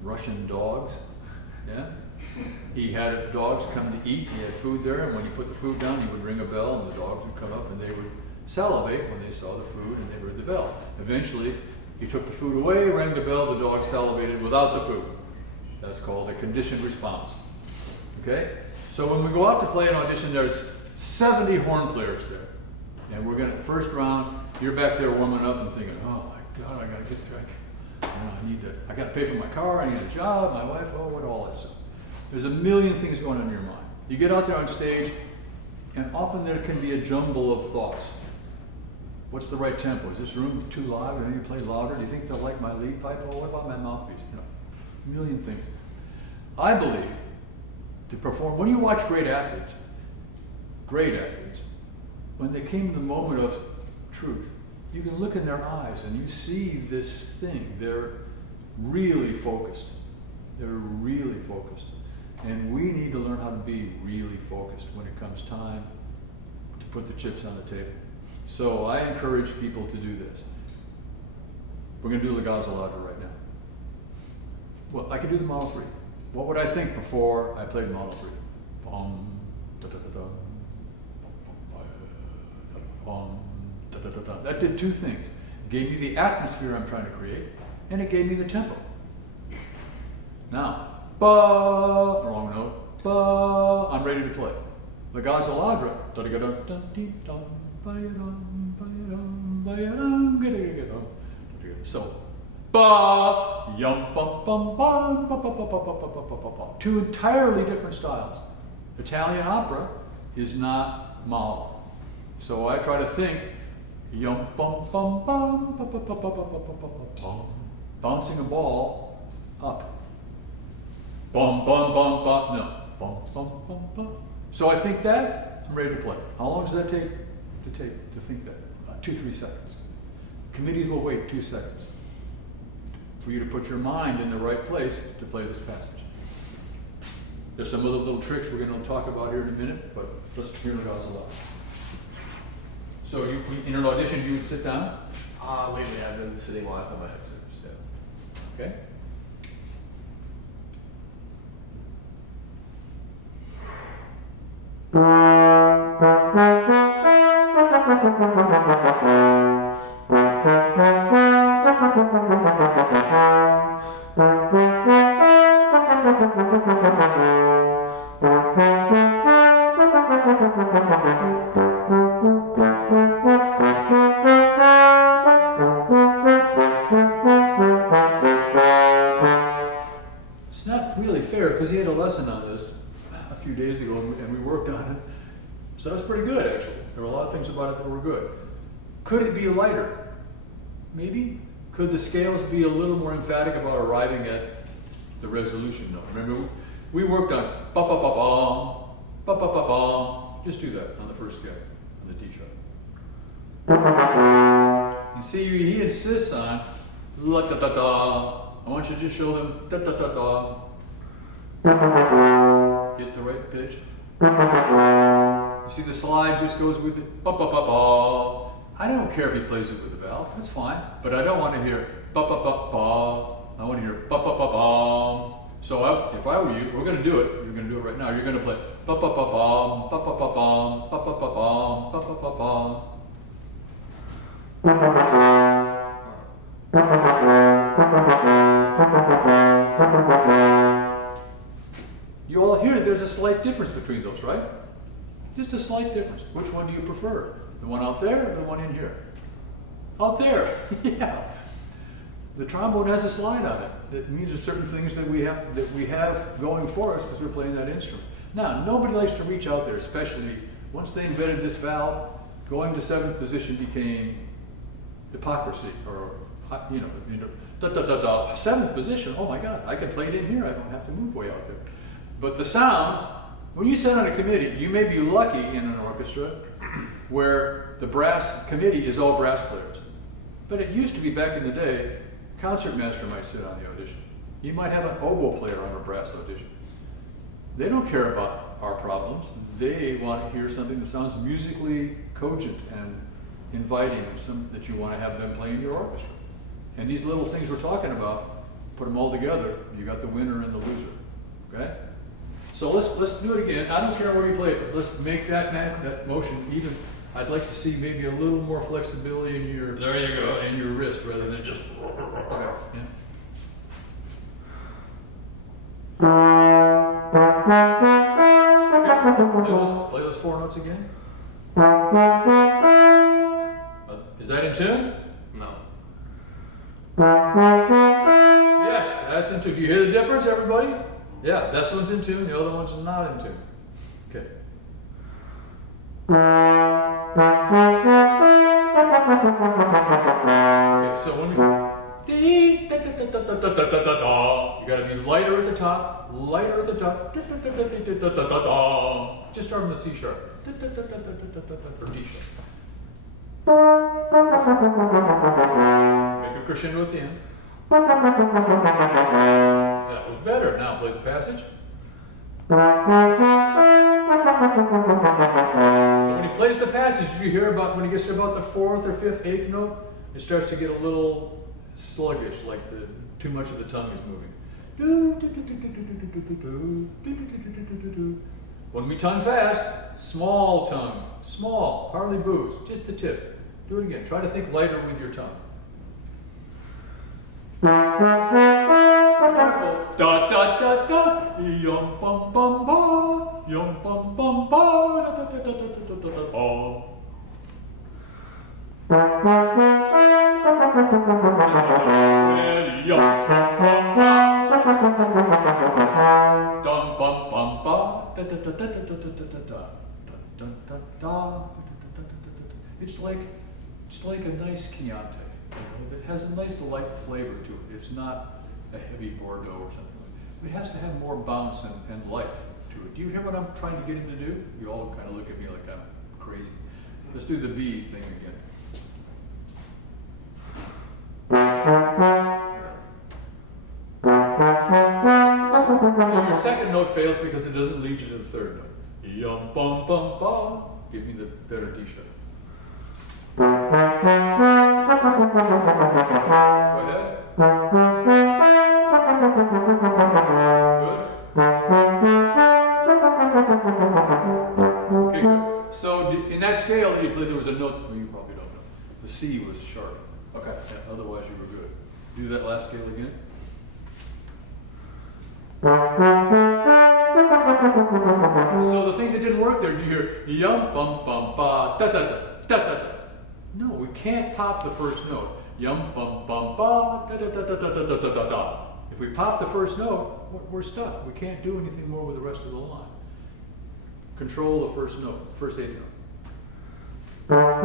Russian dogs. Yeah? He had dogs come to eat, he had food there, and when he put the food down, he would ring a bell, and the dogs would come up, and they would salivate when they saw the food, and they heard the bell. Eventually, He took the food away, rang the bell, the dog salivated without the food. That's called a conditioned response. Okay? So when we go out to play an audition, there's 70 horn players there. And we're going to, first round, you're back there warming up and thinking, oh my God, I got to get through. I got to pay for my car, I need a job, my wife, oh, what all that stuff. There's a million things going on in your mind. You get out there on stage, and often there can be a jumble of thoughts. What's the right tempo? Is this room too loud? Or do you play louder? Do you think they'll like my lead pipe? Oh, what about my mouthpiece? You know, a million things. I believe to perform, when you watch great athletes, when they came to the moment of truth, you can look in their eyes and you see this thing. They're really focused. They're really focused. And we need to learn how to be really focused when it comes time to put the chips on the table. So I encourage people to do this. We're going to do La Gazzolata right now. Well, I could do the Model 3. What would I think before I played Model 3? Bum, da da da da. Bum, da da da da. That did two things. It gave me the atmosphere I'm trying to create, and it gave me the tempo. Now, ba, wrong note, ba, I'm ready to play. La Gazzolata, da da da da da da. So, ba, yum, bum, bum, bum, ba, ba, ba, ba, ba, ba, ba, ba, ba. Two entirely different styles. Italian opera is not Mahler. So I try to think, yum, bum, bum, bum, ba, ba, ba, ba, ba, ba, ba, ba, bum, bouncing a ball up. Bum, bum, bum, bum, no. Bum, bum, bum, bum. So I think that, I'm ready to play. How long does that take to think that? 2-3 seconds. Committees will wait 2 seconds for you to put your mind in the right place to play this passage. There's some other little tricks we're going to talk about here in a minute, but let's hear the Gazzolata. So you, in an audition, you would sit down? Lately I've been sitting live on my headsets. Yeah. Okay. It's not really fair because he had a lesson on this a few days ago and we worked on it. So that's pretty good, actually. There were a lot of things about it that were good. Could it be lighter? Maybe. Could the scales be a little more emphatic about arriving at the resolution note? Remember, we worked on ba-ba-ba-bum, ba-ba-ba-bum. Just do that on the first scale, on the D sharp. And see, he insists on la-da-da-da. I want you to just show them da-da-da-da. Get the right pitch. You see the slide just goes with it. Ba-ba-ba-ba. I don't care if he plays it with a valve. That's fine. But I don't want to hear ba-ba-ba-ba. I want to hear ba-ba-ba-bum. So if I were you, we're going to do it. You're going to do it right now. You're going to play ba-ba-ba-bum, ba-ba-ba-bum, ba-ba-ba-bum, ba-ba-ba-bum. You all hear there's a slight difference between those, right? Just a slight difference. Which one do you prefer? The one out there or the one in here? Out there, yeah. The trombone has a slide on it. That means there's certain things that we have going for us because we're playing that instrument. Now, nobody likes to reach out there, especially once they invented this valve. Going to 7th position became hypocrisy, or da da da da. 7th position. Oh my God, I can play it in here. I don't have to move way out there. But the sound, when you sit on a committee, you may be lucky in an orchestra where the brass committee is all brass players. But it used to be back in the day, concertmaster might sit on the audition. You might have an oboe player on a brass audition. They don't care about our problems. They want to hear something that sounds musically cogent and inviting, and that you want to have them play in your orchestra. And these little things we're talking about, put them all together, you got the winner and the loser. Okay? So let's do it again. I don't care where you play it, but let's make that motion even. I'd like to see maybe a little more flexibility in your in your wrist rather than just. Yeah. Okay. Play those 4 notes again. Is that in tune? No. Yes, that's in tune. Do you hear the difference, everybody? Yeah, this one's in tune, the other one's not in tune. Okay. Okay, so when you gotta be lighter at the top, lighter at the top. Just start on the C sharp. Or D sharp. Make a crescendo at the end. That was better. Now play the passage. So when he plays the passage, you hear about when he gets to about the 4th or 5th, 8th note, it starts to get a little sluggish, like too much of the tongue is moving. When we tongue fast, small tongue, small, hardly boost, just the tip. Do it again. Try to think lighter with your tongue. Careful. Da da da da. Yum bum bum ba. Yum bum bum ba. Da da da da da da da da. Yum bum bum ba. Dum bum bum ba. Da da da da da da da da da da. Da da da. It's like a nice Chianti. It has a nice light flavor to it. It's not a heavy Bordeaux or something like that. It has to have more bounce and life to it. Do you hear what I'm trying to get him to do? You all kind of look at me like I'm crazy. Let's do the B thing again. So your second note fails because it doesn't lead you to the third note. Yum bum bum ba. Give me the better D sharp. Go ahead. Good. Okay, good. So in that scale that you played, there was a note. Well, you probably don't know. The C was sharp. Okay. Yeah, otherwise, you were good. Do that last scale again. So the thing that didn't work there, did you hear yum bum bum ba da da da da da da? No, we can't pop the first note. Yum bum bum ba da da da da da da da da da. If we pop the first note, we're stuck. We can't do anything more with the rest of the line. Control the first note, first 8th note. That's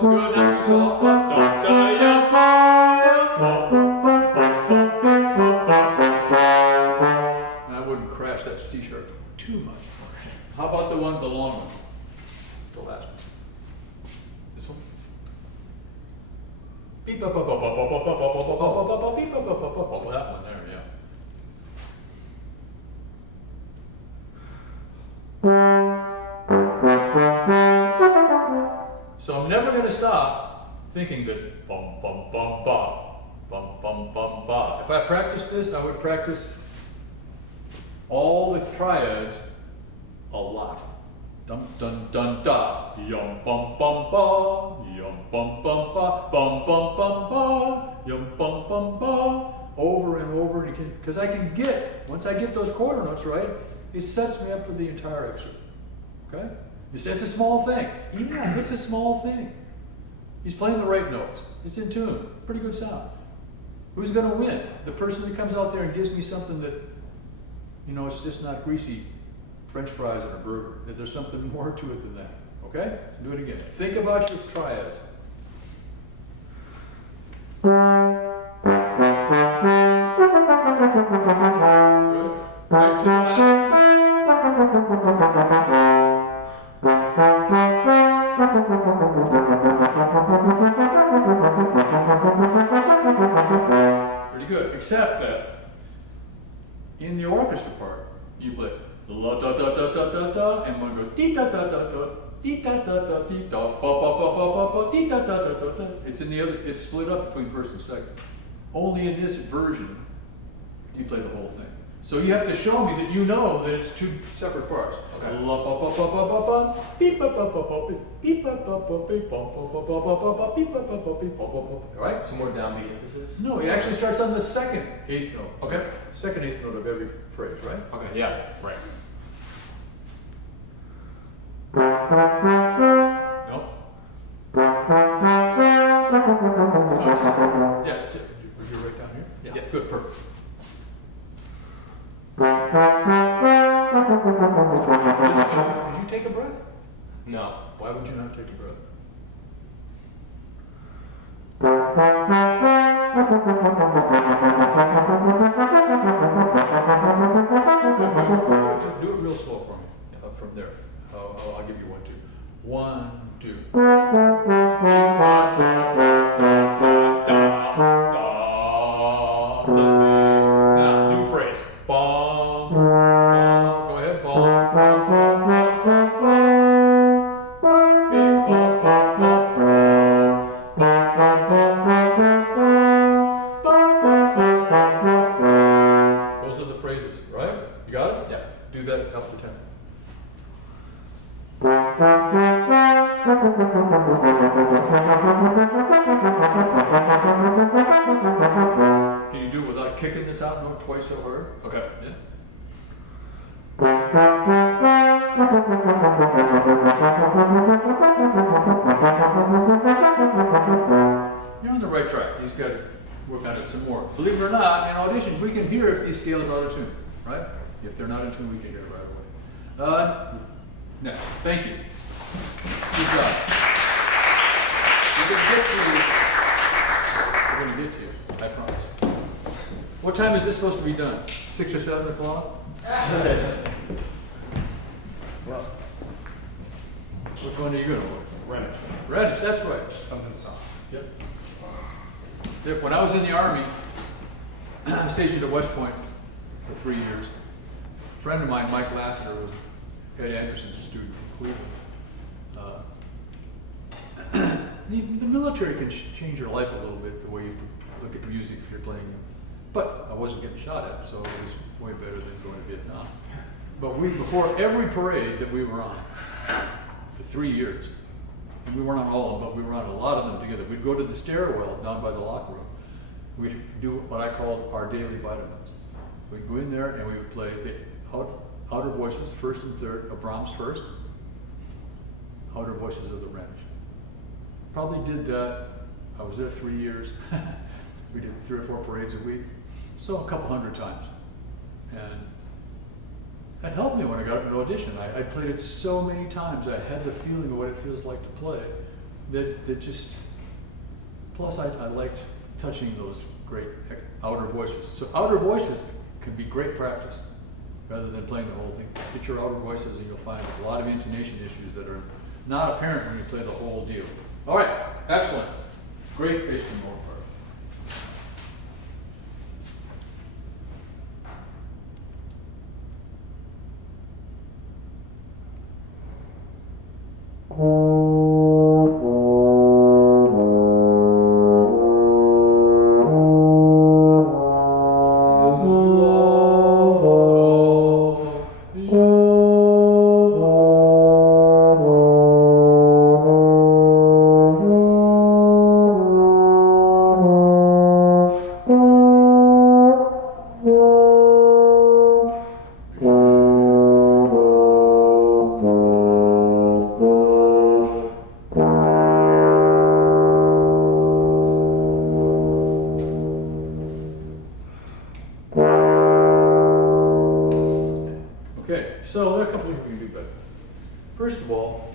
good, not too soft. Da da yum ba yum ba ba ba ba ba. And I wouldn't crash that C sharp too much. How about the long one? The last one. This one. Beep ba ba ba ba ba ba ba ba ba ba ba ba beep ba ba ba ba ba. That one there, yeah. So I'm never going to stop thinking that bum bum bum ba, bum bum bum ba. If I practice this, I would practice all the triads a lot. Dum dun dun da, yum bum bum ba, yum bum bum ba, bum bum bum ba, yum bum bum ba, over and over and again. Because I can once I get those quarter notes right, it sets me up for the entire excerpt. Okay? It's a small thing. Yeah, it's a small thing. He's playing the right notes. It's in tune. Pretty good sound. Who's going to win? The person that comes out there and gives me something that, it's just not greasy French fries and a burger. There's something more to it than that. Okay? Do it again. Think about your triads. Good. Back to the last. Pretty good, except that in the orchestra part, you play la da da da da da da, and one goes dee da da da da, dee da da da dee da ba ba ba ba ba ba dee da da da da da. It's in the other. It's split up between first and second. Only in this version, you play the whole thing. So you have to show me that you know that it's two separate parts. Okay. Right? Some more downbeat emphasis. No, he actually starts on the second eighth note. Okay. Second eighth note of every phrase, right? Okay. Yeah. Right. No? Yeah, you're right down here? Yeah, Yeah. good, perfect. Did you take a breath? No. Why would you not take a breath? Just do it real slow for me. From there. I'll give you 1, 2. 1, 2. Now, new phrase. Bong, bong. Go ahead. Bong, bong, bong, bong, bong, bong. Bing, bong, bong, bong. Bong, bong, bong, bong, bong, bong. Bong, bong, bong, bong, bong. Those are the phrases, right? You got it? Yeah. Do that up to 10. Can you do it without kicking the top note twice so hard? Okay. Yeah. You're on the right track. You just got to work on it some more. Believe it or not, in auditions, we can hear if these scales are out of tune, right? If they're not in tune, we can hear it right away. Next. Thank you. Good job. We're going to get to you. I promise. What time is this supposed to be done? 6 or 7 o'clock? Well, Which one are you going to work? Greenwich. Reddish, that's right. Something soft. Yep. Yep. When I was in the Army, I was stationed at West Point for 3 years. A friend of mine, Mike Lassiter, was Ed Anderson's student from Cleveland. The military can change your life a little bit, the way you look at music if you're playing. But I wasn't getting shot at, so it was way better than going to Vietnam. But before every parade that we were on, for 3 years, and we weren't on all of them, but we were on a lot of them together. We'd go to the stairwell down by the locker room. We'd do what I called our daily vitamins. We'd go in there and we would play the outer voices, first and third, of Brahms first, outer voices of the Renish. Probably did that, I was there 3 years. We did 3 or 4 parades a week, so a couple hundred times. And that helped me when I got an audition. I played it so many times, I had the feeling of what it feels like to play, that just, plus I liked touching those great outer voices. So outer voices can be great practice, rather than playing the whole thing. Get your outer voices and you'll find a lot of intonation issues that are not apparent when you play the whole deal. All right, excellent. Great bass and horn part. Okay, so there are a couple of things we can do better. First of all,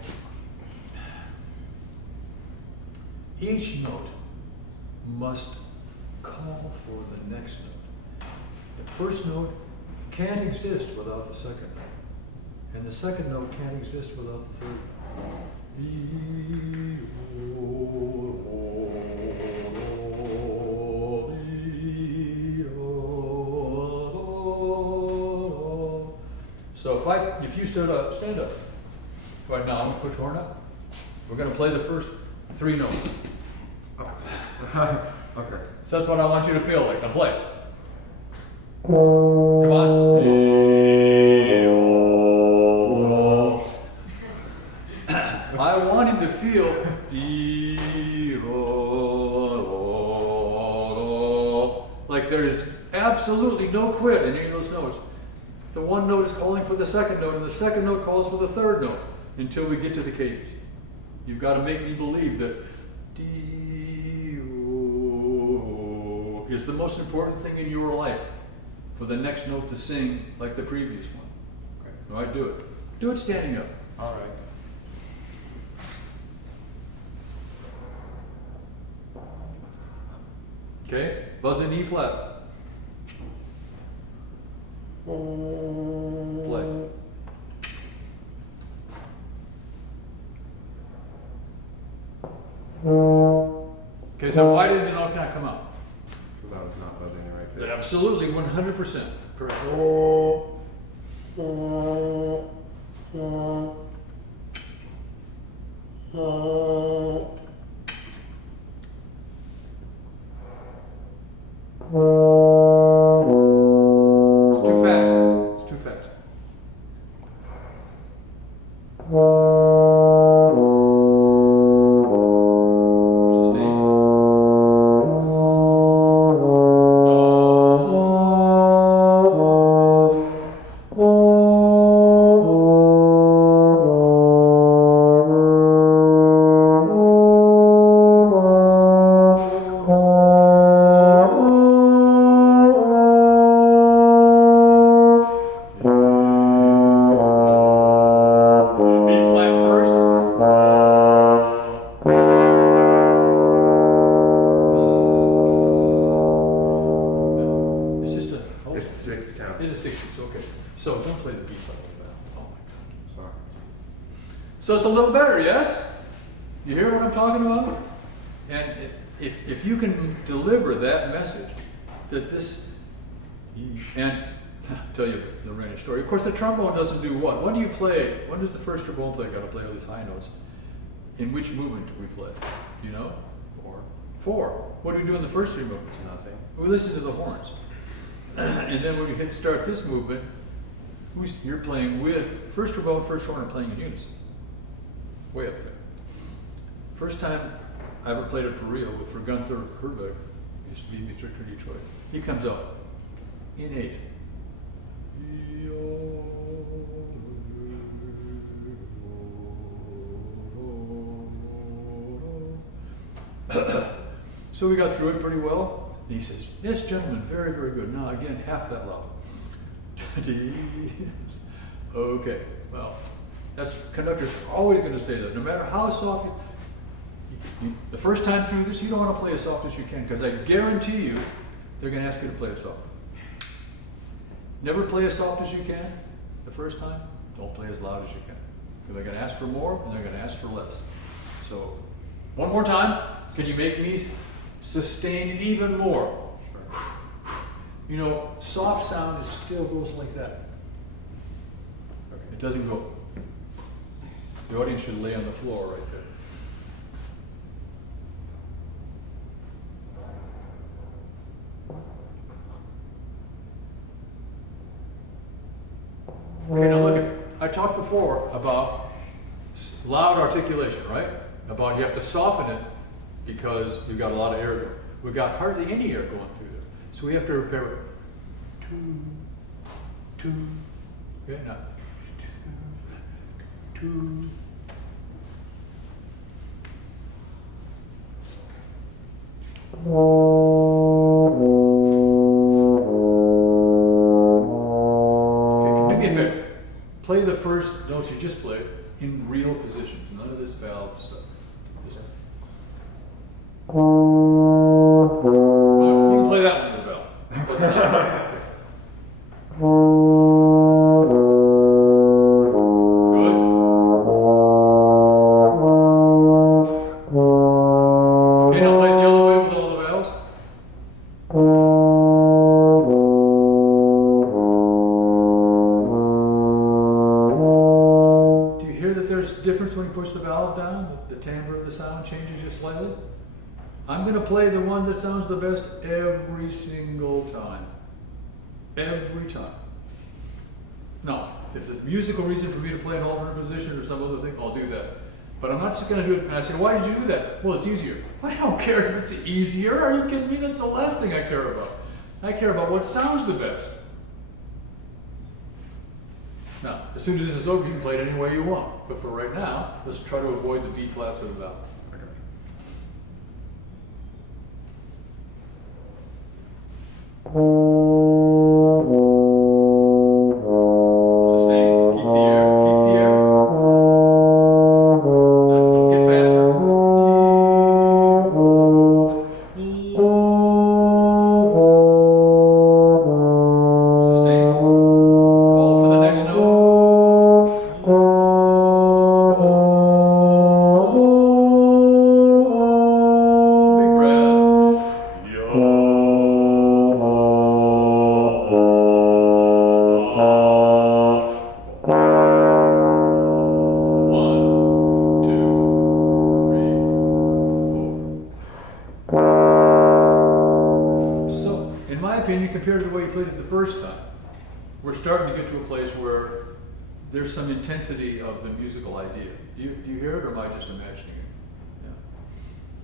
each note must call for the next note. The first note can't exist without the second note, and the second note can't exist without the third note. So if you stood up, stand up. Right now, I'm gonna put your horn up. We're gonna play the first 3 notes. Okay. So that's what I want you to feel like. Now play. Come on. Like there's absolutely no quit in any of those notes. The one note is calling for the second note, and the second note calls for the third note until we get to the cadence. You've got to make me believe that D-O is the most important thing in your life for the next note to sing like the previous one. Okay. All right, do it. Do it standing up. All right. Okay? Buzz in E flat. Play. Okay, so why did the note not come out? Because I was not buzzing the right pitch. Absolutely, 100%. Correct. It's too fast. It's too fast. Sustain. So it's a little better, yes? You hear what I'm talking about? And if you can deliver that message, that this, and I'll tell you the random story. Of course, the trombone doesn't do what? When do you play? When does the first trombone player got to play all these high notes? In which movement do we play? You know? 4. 4. What do we do in the first 3 movements? Nothing. We listen to the horns. And then when we hit start this movement, you're playing with first trombone, first horn, and playing in unison. Way up there. First time I ever played it for real for Gunther Herberg, used to be Mr. Detroit. He comes out in 8. So we got through it pretty well. And he says, "Yes, gentlemen, very, very good. Now again, half that loud." Okay, well, that's conductor's always going to say that. No matter how soft the first time through this, you don't want to play as soft as you can, because I guarantee you, they're going to ask you to play it soft. Never play as soft as you can the first time. Don't play as loud as you can, because they're going to ask for more and they're going to ask for less. So, one more time. Can you make me sustain it even more? Sure. You know, soft sound still goes like that. Okay. It doesn't go. The audience should lay on the floor right there. Okay, now look at, I talked before about loud articulation, right? About you have to soften it because we've got a lot of air going. We've got hardly any air going through there. So we have to repair it. 2, 2, okay, now. 2, 2. Okay, do me a favor. Play the first notes you just played in real positions. None of this valve stuff. Well, you can play that one with a valve. But not, good. Okay, now play it the other way with all the valves. Do you hear that there's a difference when you push the valve down? The timbre of the sound changes just slightly? I'm going to play the one that sounds the best every single time. Every time. Now, if there's a musical reason for me to play an alternate position or some other thing, I'll do that. But I'm not just going to do it. And I say, why did you do that? Well, it's easier. I don't care if it's easier. Are you kidding me? That's the last thing I care about. I care about what sounds the best. Now, as soon as this is over, you can play it any way you want. But for right now, let's try to avoid the B flats or the vowels. Sustain. Keep the air. Keep the air. Don't get faster. Sustain. Call for the next note. Big breath. One, two, three, four. So, in my opinion, compared to the way you played it the first time, we're starting to get to a place where there's some intensity of the musical idea. Do you hear it, or am I just imagining it? Yeah.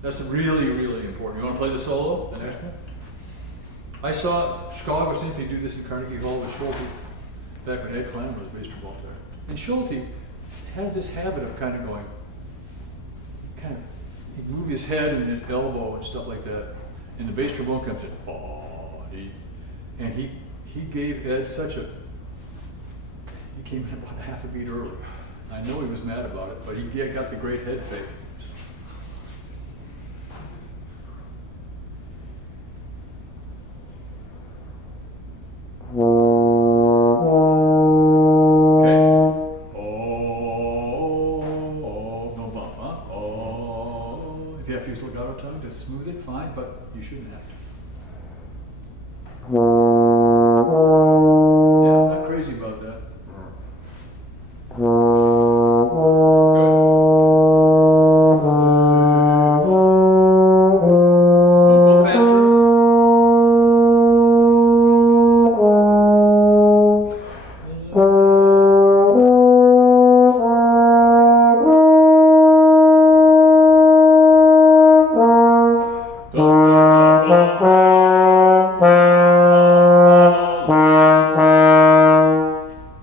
That's really, really important. You want to play the solo, the next one? I saw Chicago Symphony do this in Carnegie Hall with Schulte back when Ed Klein was bass trombone player. And Schulte had this habit of kind of he'd move his head and his elbow and stuff like that, and the bass trombone comes in, and he gave Ed he came in about half a beat early. I know he was mad about it, but he got the great head fake. Okay. No bump, huh? If you have to use legato tongue to smooth it, fine, but you shouldn't have to. Yeah, I'm not crazy about that. Good. Don't go faster.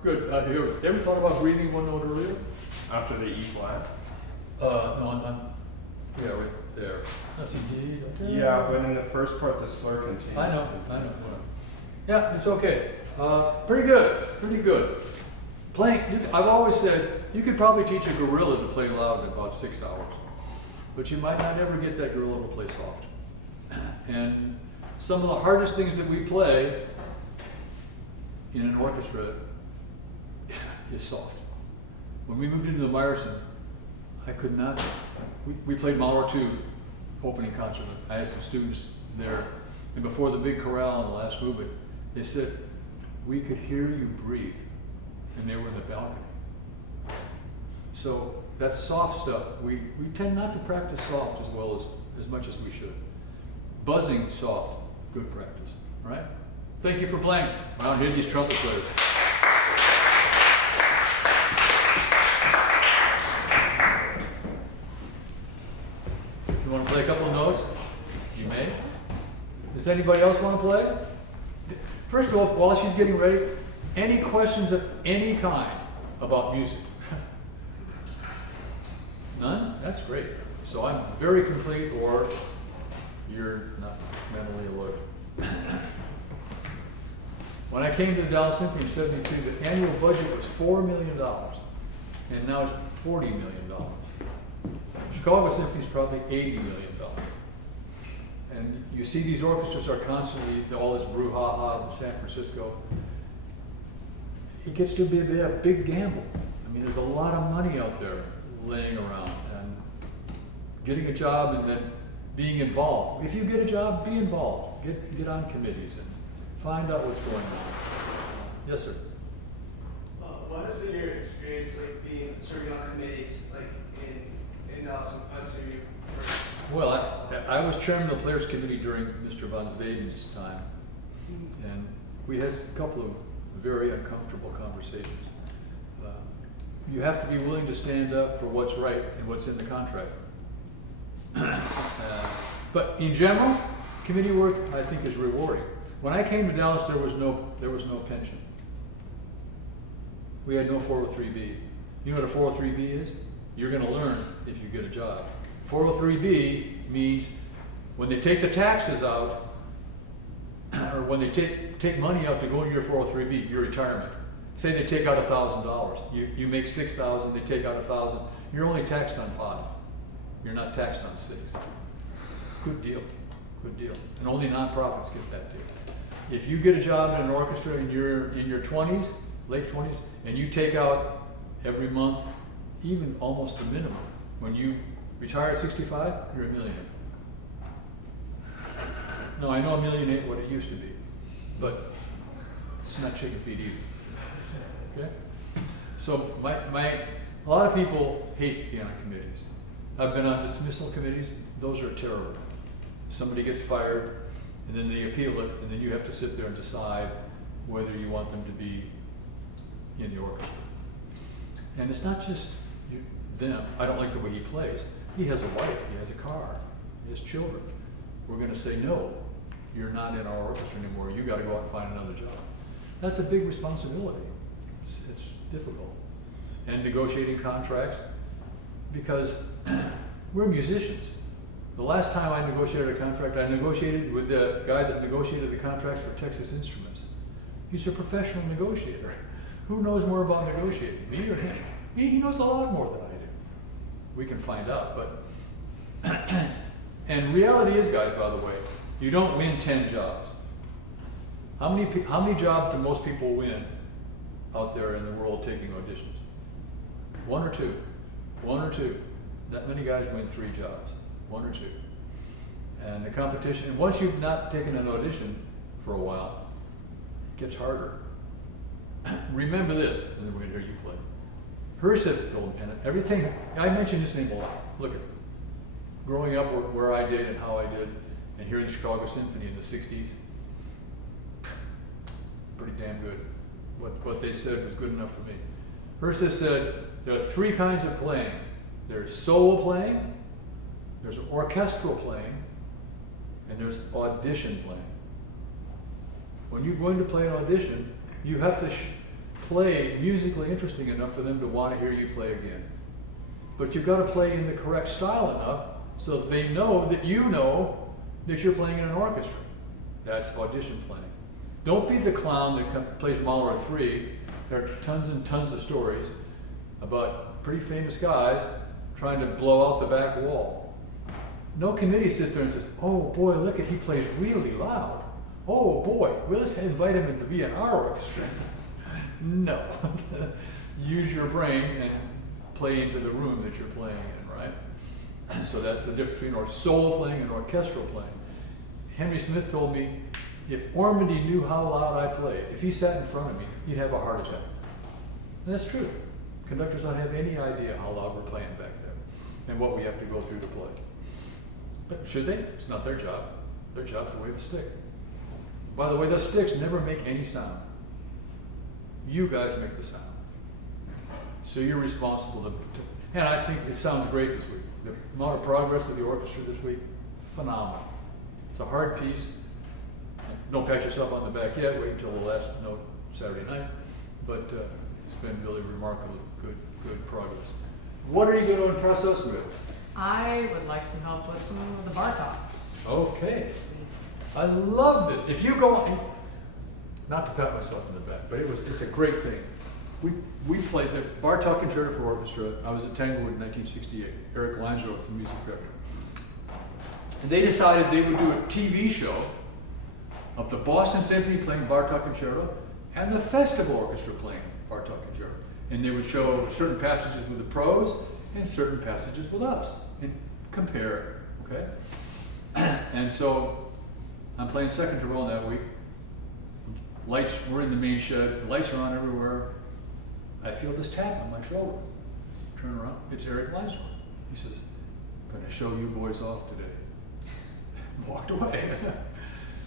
Good. Here. Ever thought about breathing one note earlier? After the E flat? No, yeah, right there. That's a D. Yeah, but in the first part, the slur continues. I know. Yeah, it's okay. Pretty good. Playing, I've always said, you could probably teach a gorilla to play loud in about 6 hours. But you might not ever get that gorilla to play soft. And some of the hardest things that we play in an orchestra is soft. When we moved into the Meyerson, I could not, we played Mahler 2 opening concert. I had some students there, and before the big chorale in the last movement, they said, we could hear you breathe, and they were in the balcony. So that soft stuff, we tend not to practice soft as much as we should. Buzzing soft, good practice, all right? Thank you for playing. Wow, here's these trumpet players. You want to play a couple of notes? You may. Does anybody else want to play? First of all, while she's getting ready, any questions of any kind about music? None? That's great. So I'm very complete, or you're not mentally alert. When I came to the Dallas Symphony in '72, the annual budget was $4 million, and now it's $40 million. Chicago Symphony is probably $80 million. And you see these orchestras are constantly, all this brouhaha in San Francisco. It gets to be a big gamble. I mean, there's a lot of money out there laying around, and getting a job and then being involved. If you get a job, be involved. Get on committees and find out what's going on. Yes, sir. What has been your experience like serving on committees like in Dallas? Well, I was chairman of the Players Committee during Mr. Van Zweden's time, and we had a couple of very uncomfortable conversations. You have to be willing to stand up for what's right and what's in the contract. But in general, committee work, I think, is rewarding. When I came to Dallas, there was no pension. We had no 403B. You know what a 403B is? You're going to learn if you get a job. 403B means when they take the taxes out, or when they take money out to go into your 403B, your retirement. Say they take out $1,000. You make $6,000, they take out $1,000. You're only taxed on 5. You're not taxed on 6. Good deal. Good deal. And only nonprofits get that deal. If you get a job in an orchestra in your 20s, late 20s, and you take out every month, even almost the minimum, when you retire at 65, you're a millionaire. No, I know a million ain't what it used to be, but it's not chicken feed either. Okay? So a lot of people hate being on committees. I've been on dismissal committees. Those are terrible. Somebody gets fired, and then they appeal it, and then you have to sit there and decide whether you want them to be in the orchestra. And it's not just them. I don't like the way he plays. He has a wife, he has a car, he has children. We're going to say, no, you're not in our orchestra anymore. You got to go out and find another job. That's a big responsibility. It's difficult. And negotiating contracts, because we're musicians. The last time I negotiated a contract, I negotiated with the guy that negotiated the contracts for Texas Instruments. He's a professional negotiator. Who knows more about negotiating, me or him? He knows a lot more than I do. We can find out, but and reality is, guys, by the way, you don't win 10 jobs. How many jobs do most people win out there in the world taking auditions? 1 or 2. 1 or 2. That many guys win 3 jobs. 1 or 2. And the competition, once you've not taken an audition for a while, it gets harder. Remember this, and then we're going to hear you play. Herseth told me, and everything, I mention his name a lot. Look at growing up where I did and how I did, and hearing the Chicago Symphony in the 60s, pretty damn good. What they said was good enough for me. Herseth said, there are 3 kinds of playing. There's solo playing, there's orchestral playing, and there's audition playing. When you're going to play an audition, you have to play musically interesting enough for them to want to hear you play again. But you've got to play in the correct style enough so they know that you know that you're playing in an orchestra. That's audition playing. Don't be the clown that plays Mahler 3. There are tons and tons of stories about pretty famous guys trying to blow out the back wall. No committee sits there and says, oh boy, look at, he plays really loud. Oh boy, well, let's invite him to be in our orchestra. No. Use your brain and play into the room that you're playing in, right? So that's the difference between solo playing and orchestral playing. Henry Smith told me, if Ormandy knew how loud I played, if he sat in front of me, he'd have a heart attack. And that's true. Conductors don't have any idea how loud we're playing back there and what we have to go through to play. But should they? It's not their job. Their job's to wave a stick. By the way, those sticks never make any sound. You guys make the sound. So you're responsible to and I think it sounds great this week. The amount of progress of the orchestra this week, phenomenal. It's a hard piece. Don't pat yourself on the back yet. Wait until the last note Saturday night. But it's been really remarkably good progress. What are you going to impress us with? I would like some help with some of the Bartoks. Okay. I love this. If you go on, not to pat myself on the back, but it's a great thing. We played the Bartok Concerto for Orchestra. I was at Tanglewood in 1968. Eric Langevin was the music director. And they decided they would do a TV show of the Boston Symphony playing Bartok Concerto and the Festival Orchestra playing Bartok Concerto. And they would show certain passages with the pros and certain passages with us and compare it, okay? And so I'm playing second to Roland that week. Lights, we're in the main shed, the lights are on everywhere. I feel this tap on my shoulder. Turn around, it's Eric Langevin. He says, gonna show you boys off today. Walked away.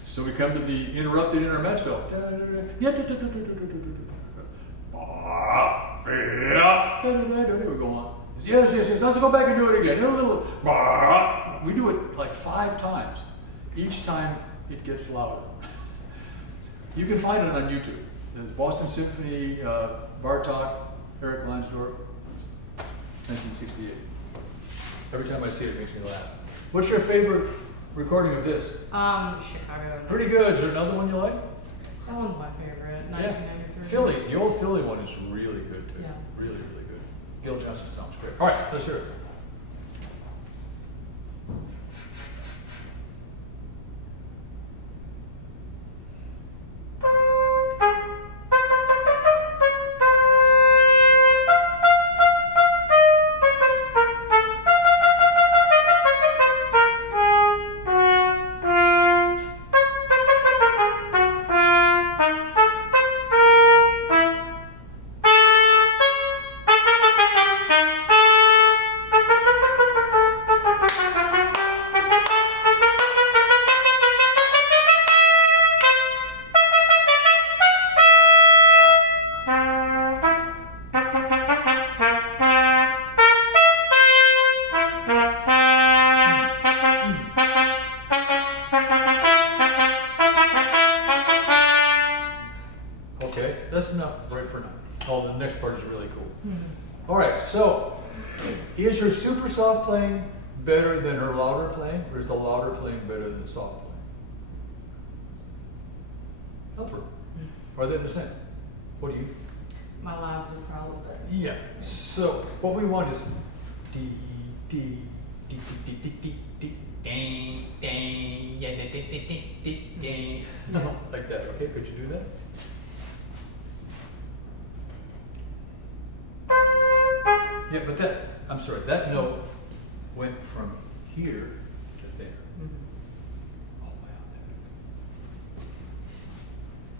So we come to the interrupted intermezzo. We go on. Yes, let's go back and do it again. We do it like 5 times. Each time it gets louder. You can find it on YouTube. There's Boston Symphony, Bartok, Eric Lansdorf, 1968. Every time I see it, it makes me laugh. What's your favorite recording of this? Chicago. Pretty good. Is there another one you like? That one's my favorite. Yeah. 1993. Philly. The old Philly one is really good too. Yeah. Really, really good. Gil Johnson sounds great. All right, let's hear it. Okay, that's enough right for now. Oh, the next part is really cool. All right, so is her super soft playing better than her louder playing, or is the louder playing better than the soft playing? Help her. Are they the same? What do you think? My lives are probably better. Yeah. So what we want is D D D D D D D ding ding yeah ding ding ding ding ding like that. Okay, could you do that? Yeah, but that I'm sorry, that note went from here to there. All the way out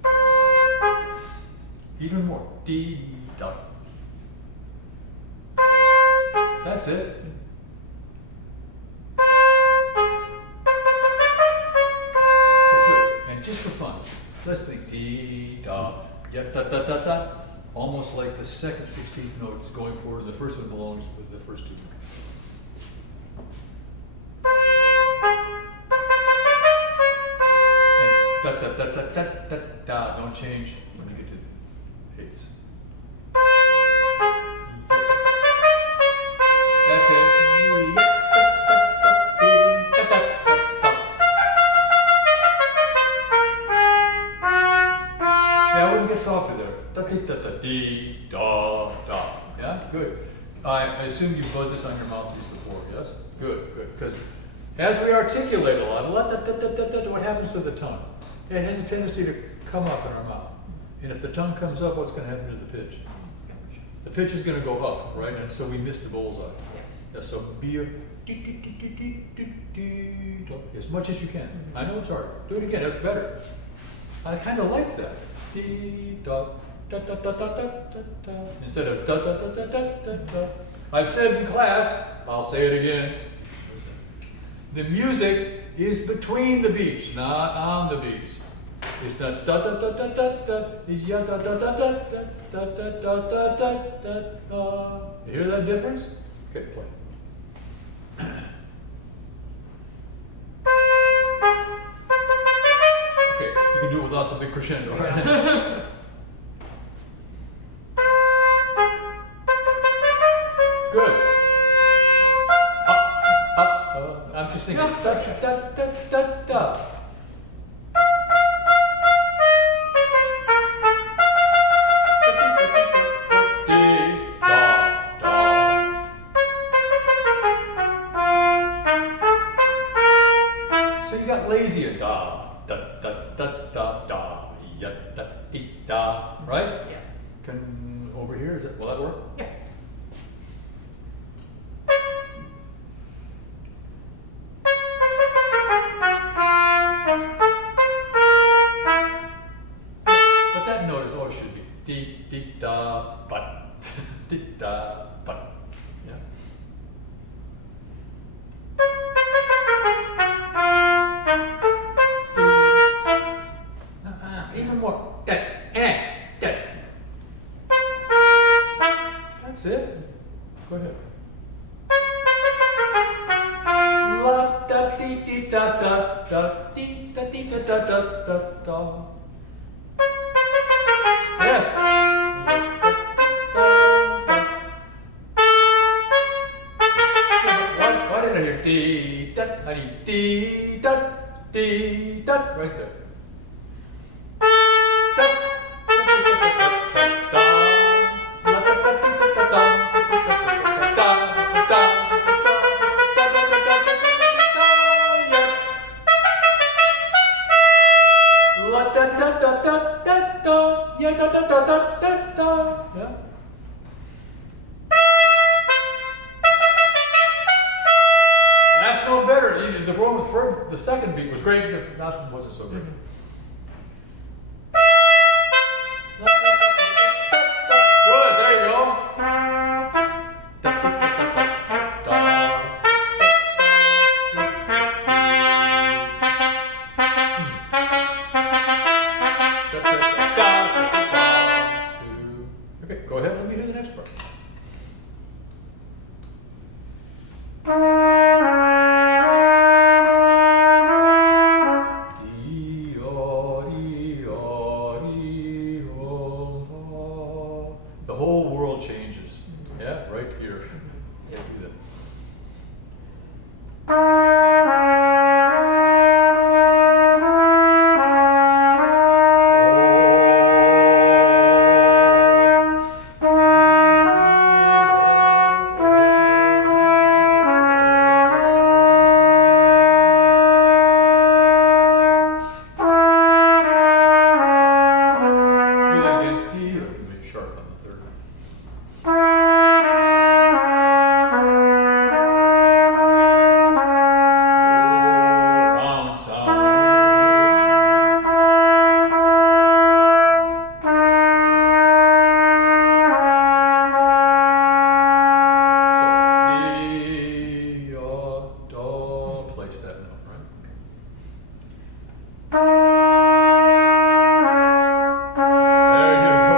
there. Even more. D dot. That's it. Okay, good. And just for fun, let's think. D dot. Yeah, da da da da. Almost like the second 16th note is going forward. The first one belongs with the first two. And da da da da da da da. Don't change when you get to the eights. That's it. Yeah, I wouldn't get softer there. Da da da da dee da da. Yeah, good. I assume you've buzzed this on your mouthpiece before. Yes, good, good. Because as we articulate a lot, what happens to the tongue? It has a tendency to come up in our mouth. And if the tongue comes up, what's going to happen to the pitch? The pitch is going to go up, right? And so we miss the bullseye. Yeah, so be a as much as you can. I know it's hard. Do it again. That's better. I kind of like that. Dee da da da da da da da instead of da da da da da da da. I've said in class. I'll say it again. Listen. The music is between the beats, not on the beats. It's not da da da da da da. It's ya da da da da da da da da da da da. You hear that difference? Okay, play. Okay, you can do it without the big crescendo, right? Good. I'm just thinking da da da da da. So you got lazy da da da da da da ya da dee da, right? Yeah. Can over here is it? Will that work? Yeah. But that note is always should be dee dee da but dee da but. Yeah. Even more. That that. That's it. Go ahead. La da dee dee da da da dee da dee da da da da da. Yes. Why did I hear dee dut? I need dee dut, dee dut, right there. Yeah. Last note better. The one with the second beat was great. The last one wasn't so good. Good. There you go. Okay, go ahead. Let me hear the next part. The whole world changes. Yeah, right here. Yeah, do that. Do that again. D, or maybe sharp on the third. Round sound. So D, do, place that note, right? There you go.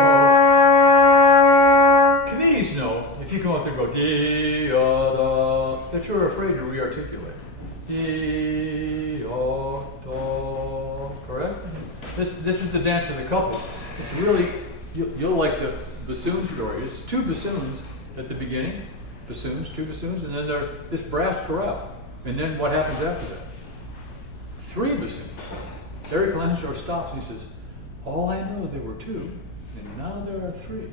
Comedians know if you come up there and go dee da, that you're afraid to re-articulate. Dee da, correct? This is the dance of the couple. It's really you'll like the bassoon story. It's two bassoons at the beginning, two bassoons, and then this brass chorale. And then what happens after that? Three bassoons. Eric Lansdorf stops and he says, "All I know there were two, and now there are three.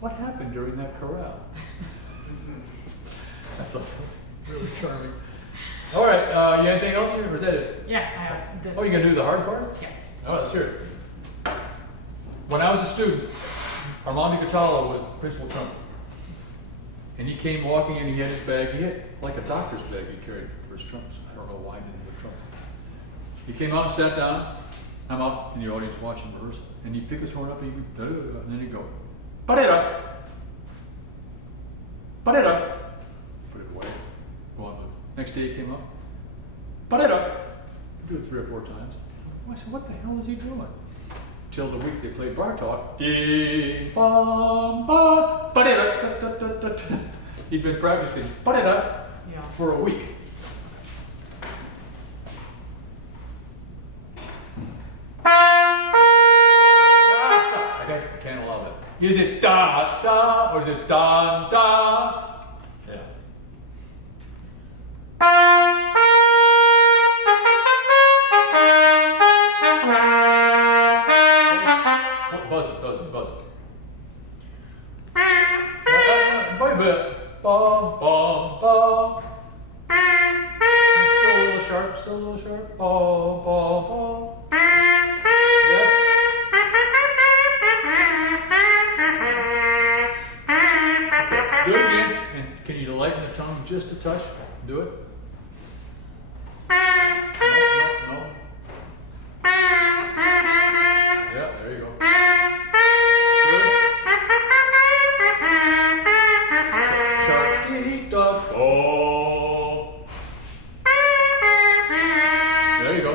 What happened during that chorale?" I thought that was really charming. All right, you got anything else here, or is that it? Yeah, I have this. Oh, you gonna do the hard part? Yeah. All right, let's hear it. When I was a student, Armando Catala was the principal trumpet. And he came walking in, he had his bag, he had like a doctor's bag he carried for his trumpets. I don't know why he didn't have a trumpet. He came out and sat down. I'm out in the audience watching rehearsal. And he'd pick his horn up and he'd go, and then he'd go, "Ba-da-da, ba-da-da." Put it away. Go on with it. Next day he came up, "Ba-da-da." Do it 3 or 4 times. I said, what the hell is he doing? Till the week they played Bartok. Dee, bum, ba, ba-da-da, da-da-da-da. He'd been practicing ba-da-da Yeah. for a week. I can't allow that. Is it da, da, or is it da, da? Yeah. Buzz it, buzz it, buzz it. Wait a minute. Bum, bum, bum. Still a little sharp, still a little sharp. Bum, bum, bum. Yes. Do it again. And can you lighten the tongue just a touch? Do it. No, no, no. Yeah, there you go. Good. Sharp, dee, da, oh. There you go.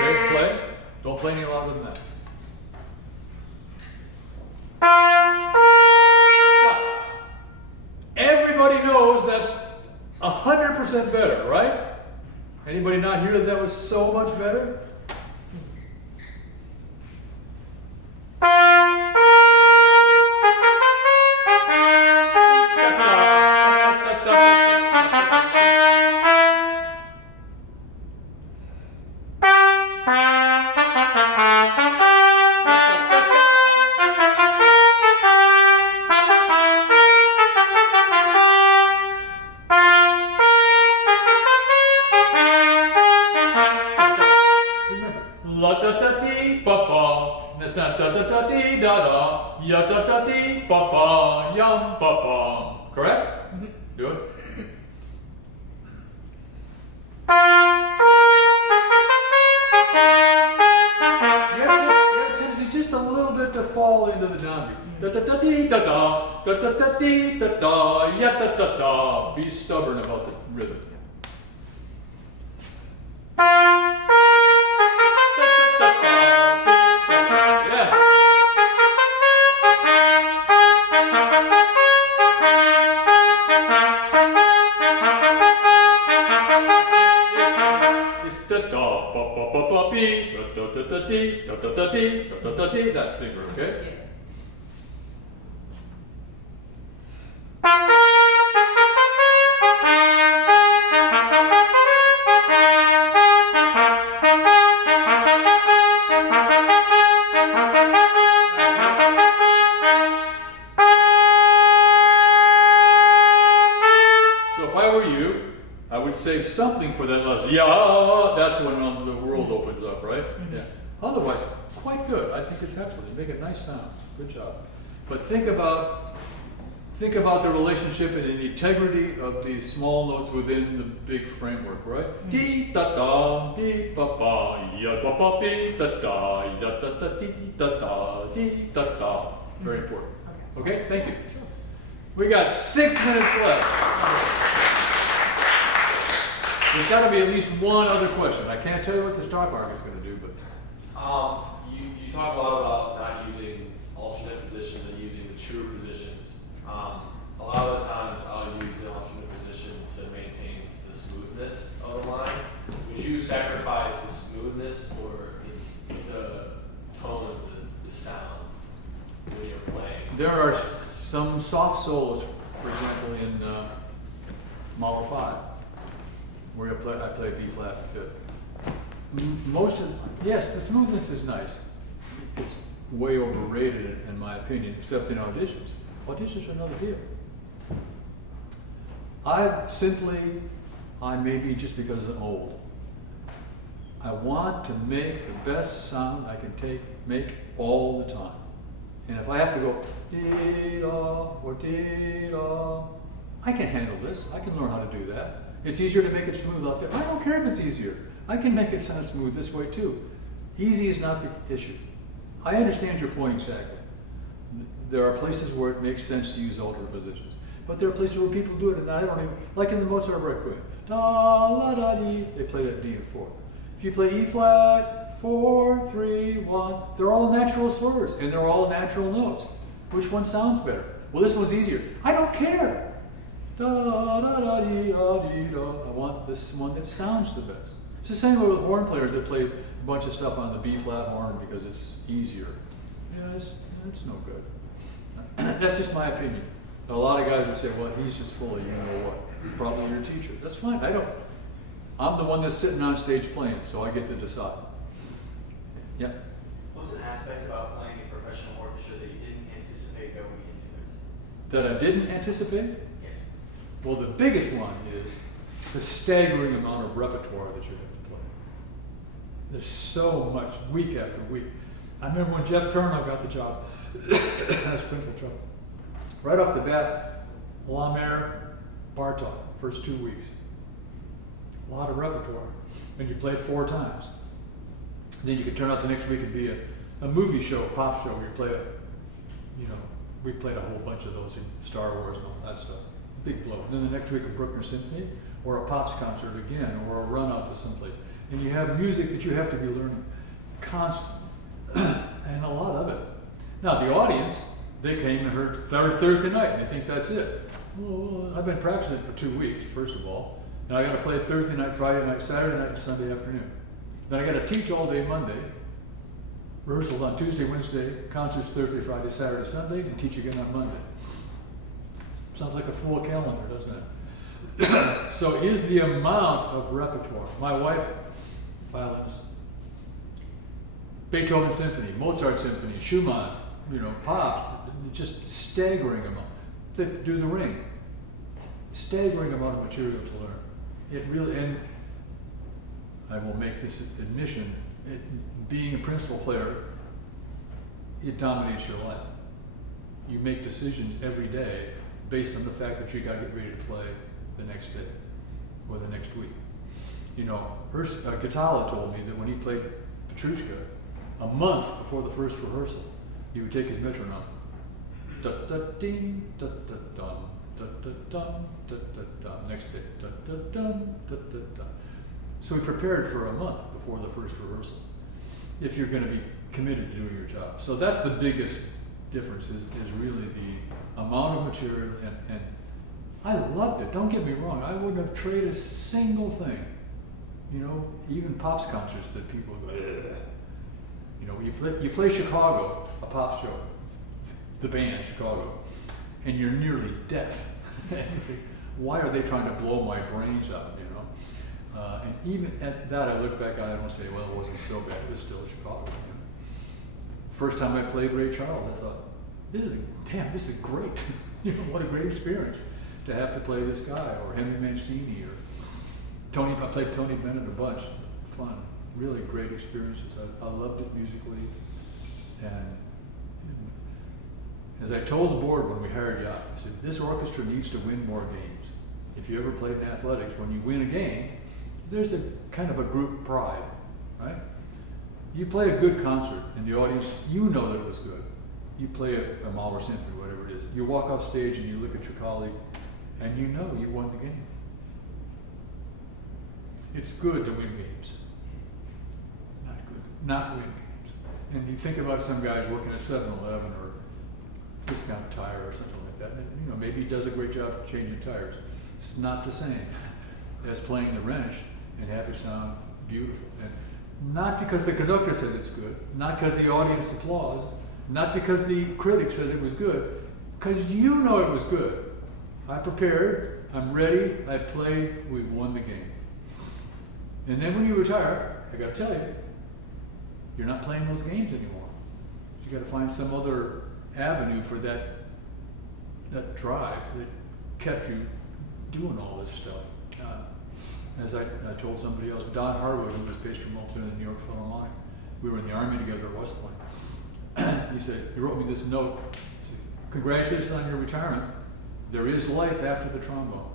Okay, play. Don't play any louder than that. Stop. Everybody knows that's 100% better, right? Anybody not hear that was so much better? Remember, la da da dee ba ba. That's not da da da dee da da. Ya da da dee ba ba. Yum ba ba. Correct? Do it. You have a tendency just a little bit to fall into the downbeat. Da da da dee da da. Da da da dee da da. Ya da da da. Be stubborn about the rhythm. Yes. It's da da ba ba ba ba bee da da da da dee da da da dee da da da dee, that finger, okay? So if I were you, I would save something for that last. Yeah, that's when the world opens up, right? Yeah. Otherwise, quite good. I think it's excellent. You make a nice sound. Good job. But think about the relationship and the integrity of these small notes within the big framework, right? Dee da da, dee ba ba, ya ba ba dee da da, ya da da dee da da, dee da da. Very important. Okay, thank you. We got 6 minutes left. There's got to be at least one other question. I can't tell you what the stock market's going to do, but You talk a lot about not using alternate positions and using the true positions. A lot of the times I'll use the alternate position to maintain the smoothness of the line. Would you sacrifice the smoothness or the tone of the sound when you're playing? there are some soft solos, for example, in Mahler 5, where I play B flat fifth. Yes, the smoothness is nice. It's way overrated in my opinion, except in auditions. Auditions are another deal. I may be just because I'm old. I want to make the best sound I can make all the time. And if I have to go dee-da or dee-da, I can handle this. I can learn how to do that. It's easier to make it smooth out there. I don't care if it's easier. I can make it sound smooth this way too. Easy is not the issue. I understand your point exactly. There are places where it makes sense to use alternate positions. But there are places where people do it and I don't even, like in the Mozart Requiem. Da, la, da, dee, they play that D in fourth. If you play E flat, 4, 3, 1, they're all natural slurs and they're all natural notes. Which one sounds better? Well, this one's easier. I don't care. Da, da, da, dee, da, dee, da. I want this one that sounds the best. It's the same with horn players that play a bunch of stuff on the B flat horn because it's easier. Yeah, it's no good. That's just my opinion. A lot of guys that say, well, he's just full of you know what. Probably your teacher. That's fine. I'm the one that's sitting on stage playing, so I get to decide. Yeah. What's an aspect about playing a professional orchestra that you didn't anticipate going into it? That I didn't anticipate? Yes. Well, the biggest one is the staggering amount of repertoire that you have to play. There's so much, week after week. I remember when Jeff Kernow got the job. That's painful trouble. Right off the bat, La Mer, Bartok, first 2 weeks. A lot of repertoire. And you play it 4 times. Then you could turn out the next week and be a movie show, a pop show, where you play we played a whole bunch of those in Star Wars and all that stuff. Big blow. And then the next week a Bruckner Symphony, or a Pops concert again, or a run out to someplace. And you have music that you have to be learning constantly. And a lot of it. Now the audience, they came and heard Thursday night and they think that's it. Well, I've been practicing it for 2 weeks, first of all. And I got to play Thursday night, Friday night, Saturday night, and Sunday afternoon. Then I got to teach all day Monday, rehearsals on Tuesday, Wednesday, concerts Thursday, Friday, Saturday, Sunday, and teach again on Monday. Sounds like a full calendar, doesn't it? So is the amount of repertoire. My wife, violinist, Beethoven Symphony, Mozart Symphony, Schumann, pop, just staggering amount. Do the Ring, staggering amount of material to learn. It really, and I will make this admission, being a principal player, it dominates your life. You make decisions every day based on the fact that you got to get ready to play the next day or the next week. Katala told me that when he played Petrushka, a month before the first rehearsal, he would take his metronome. Da da ding, da da dum, da da dum, da da dum. Next day, da da dum, da da dum. So he prepared for a month before the first rehearsal, if you're going to be committed to doing your job. So that's the biggest difference is really the amount of material, and I loved it. Don't get me wrong. I wouldn't have traded a single thing. Even pops concerts that people go, ugh. You play Chicago, a pop show, the band Chicago, and you're nearly deaf. And you think, why are they trying to blow my brains out? And even at that, I look back on it and say, well, it wasn't so bad. It was still Chicago. First time I played Ray Charles, I thought, this is great. What a great experience to have to play this guy, or Henry Mancini, or Tony. I played Tony Bennett a bunch. Fun, really great experiences. I loved it musically, and as I told the board when we hired Jaquez, I said, this orchestra needs to win more games. If you ever played in athletics, when you win a game, there's a kind of a group pride, right? You play a good concert and the audience, you know that it was good. You play a Mahler Symphony, whatever it is. You walk off stage and you look at your colleague and you know you won the game. It's good to win games. Not good, not win games. And you think about some guys working at 7-Eleven or Discount Tire or something like that. And, maybe he does a great job of changing tires. It's not the same as playing the wrench and have it sound beautiful. And not because the conductor says it's good, not because the audience applauds, not because the critic says it was good, because you know it was good. I prepared, I'm ready, I played, we won the game. And then when you retire, I got to tell you, you're not playing those games anymore. You got to find some other avenue for that drive that kept you doing all this stuff. As I told somebody else, Don Harwood, who was bass trumpeter in the New York Philharmonic, we were in the Army together at West Point. He wrote me this note. He said, congratulations on your retirement. There is life after the trombone.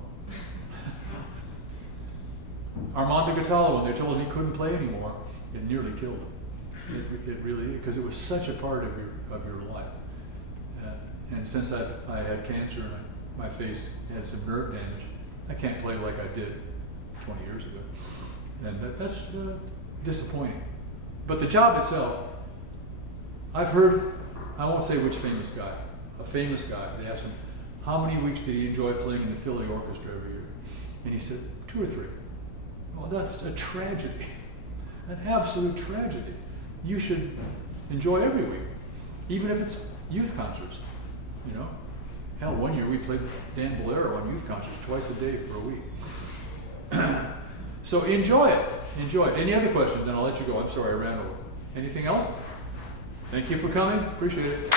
Armando Catala, when they told him he couldn't play anymore, it nearly killed him. It really, because it was such a part of your life. And since I had cancer and my face had some nerve damage, I can't play like I did 20 years ago. And that's disappointing. But the job itself, I've heard, I won't say which famous guy, a famous guy, they asked him, how many weeks did he enjoy playing in the Philly Orchestra every year? And he said, 2 or 3. Well, that's a tragedy, an absolute tragedy. You should enjoy every week, even if it's youth concerts, Hell, one year we played Dan Bolero on youth concerts twice a day for a week. So enjoy it. Any other questions? Then I'll let you go. I'm sorry I ran over. Anything else? Thank you for coming. Appreciate it.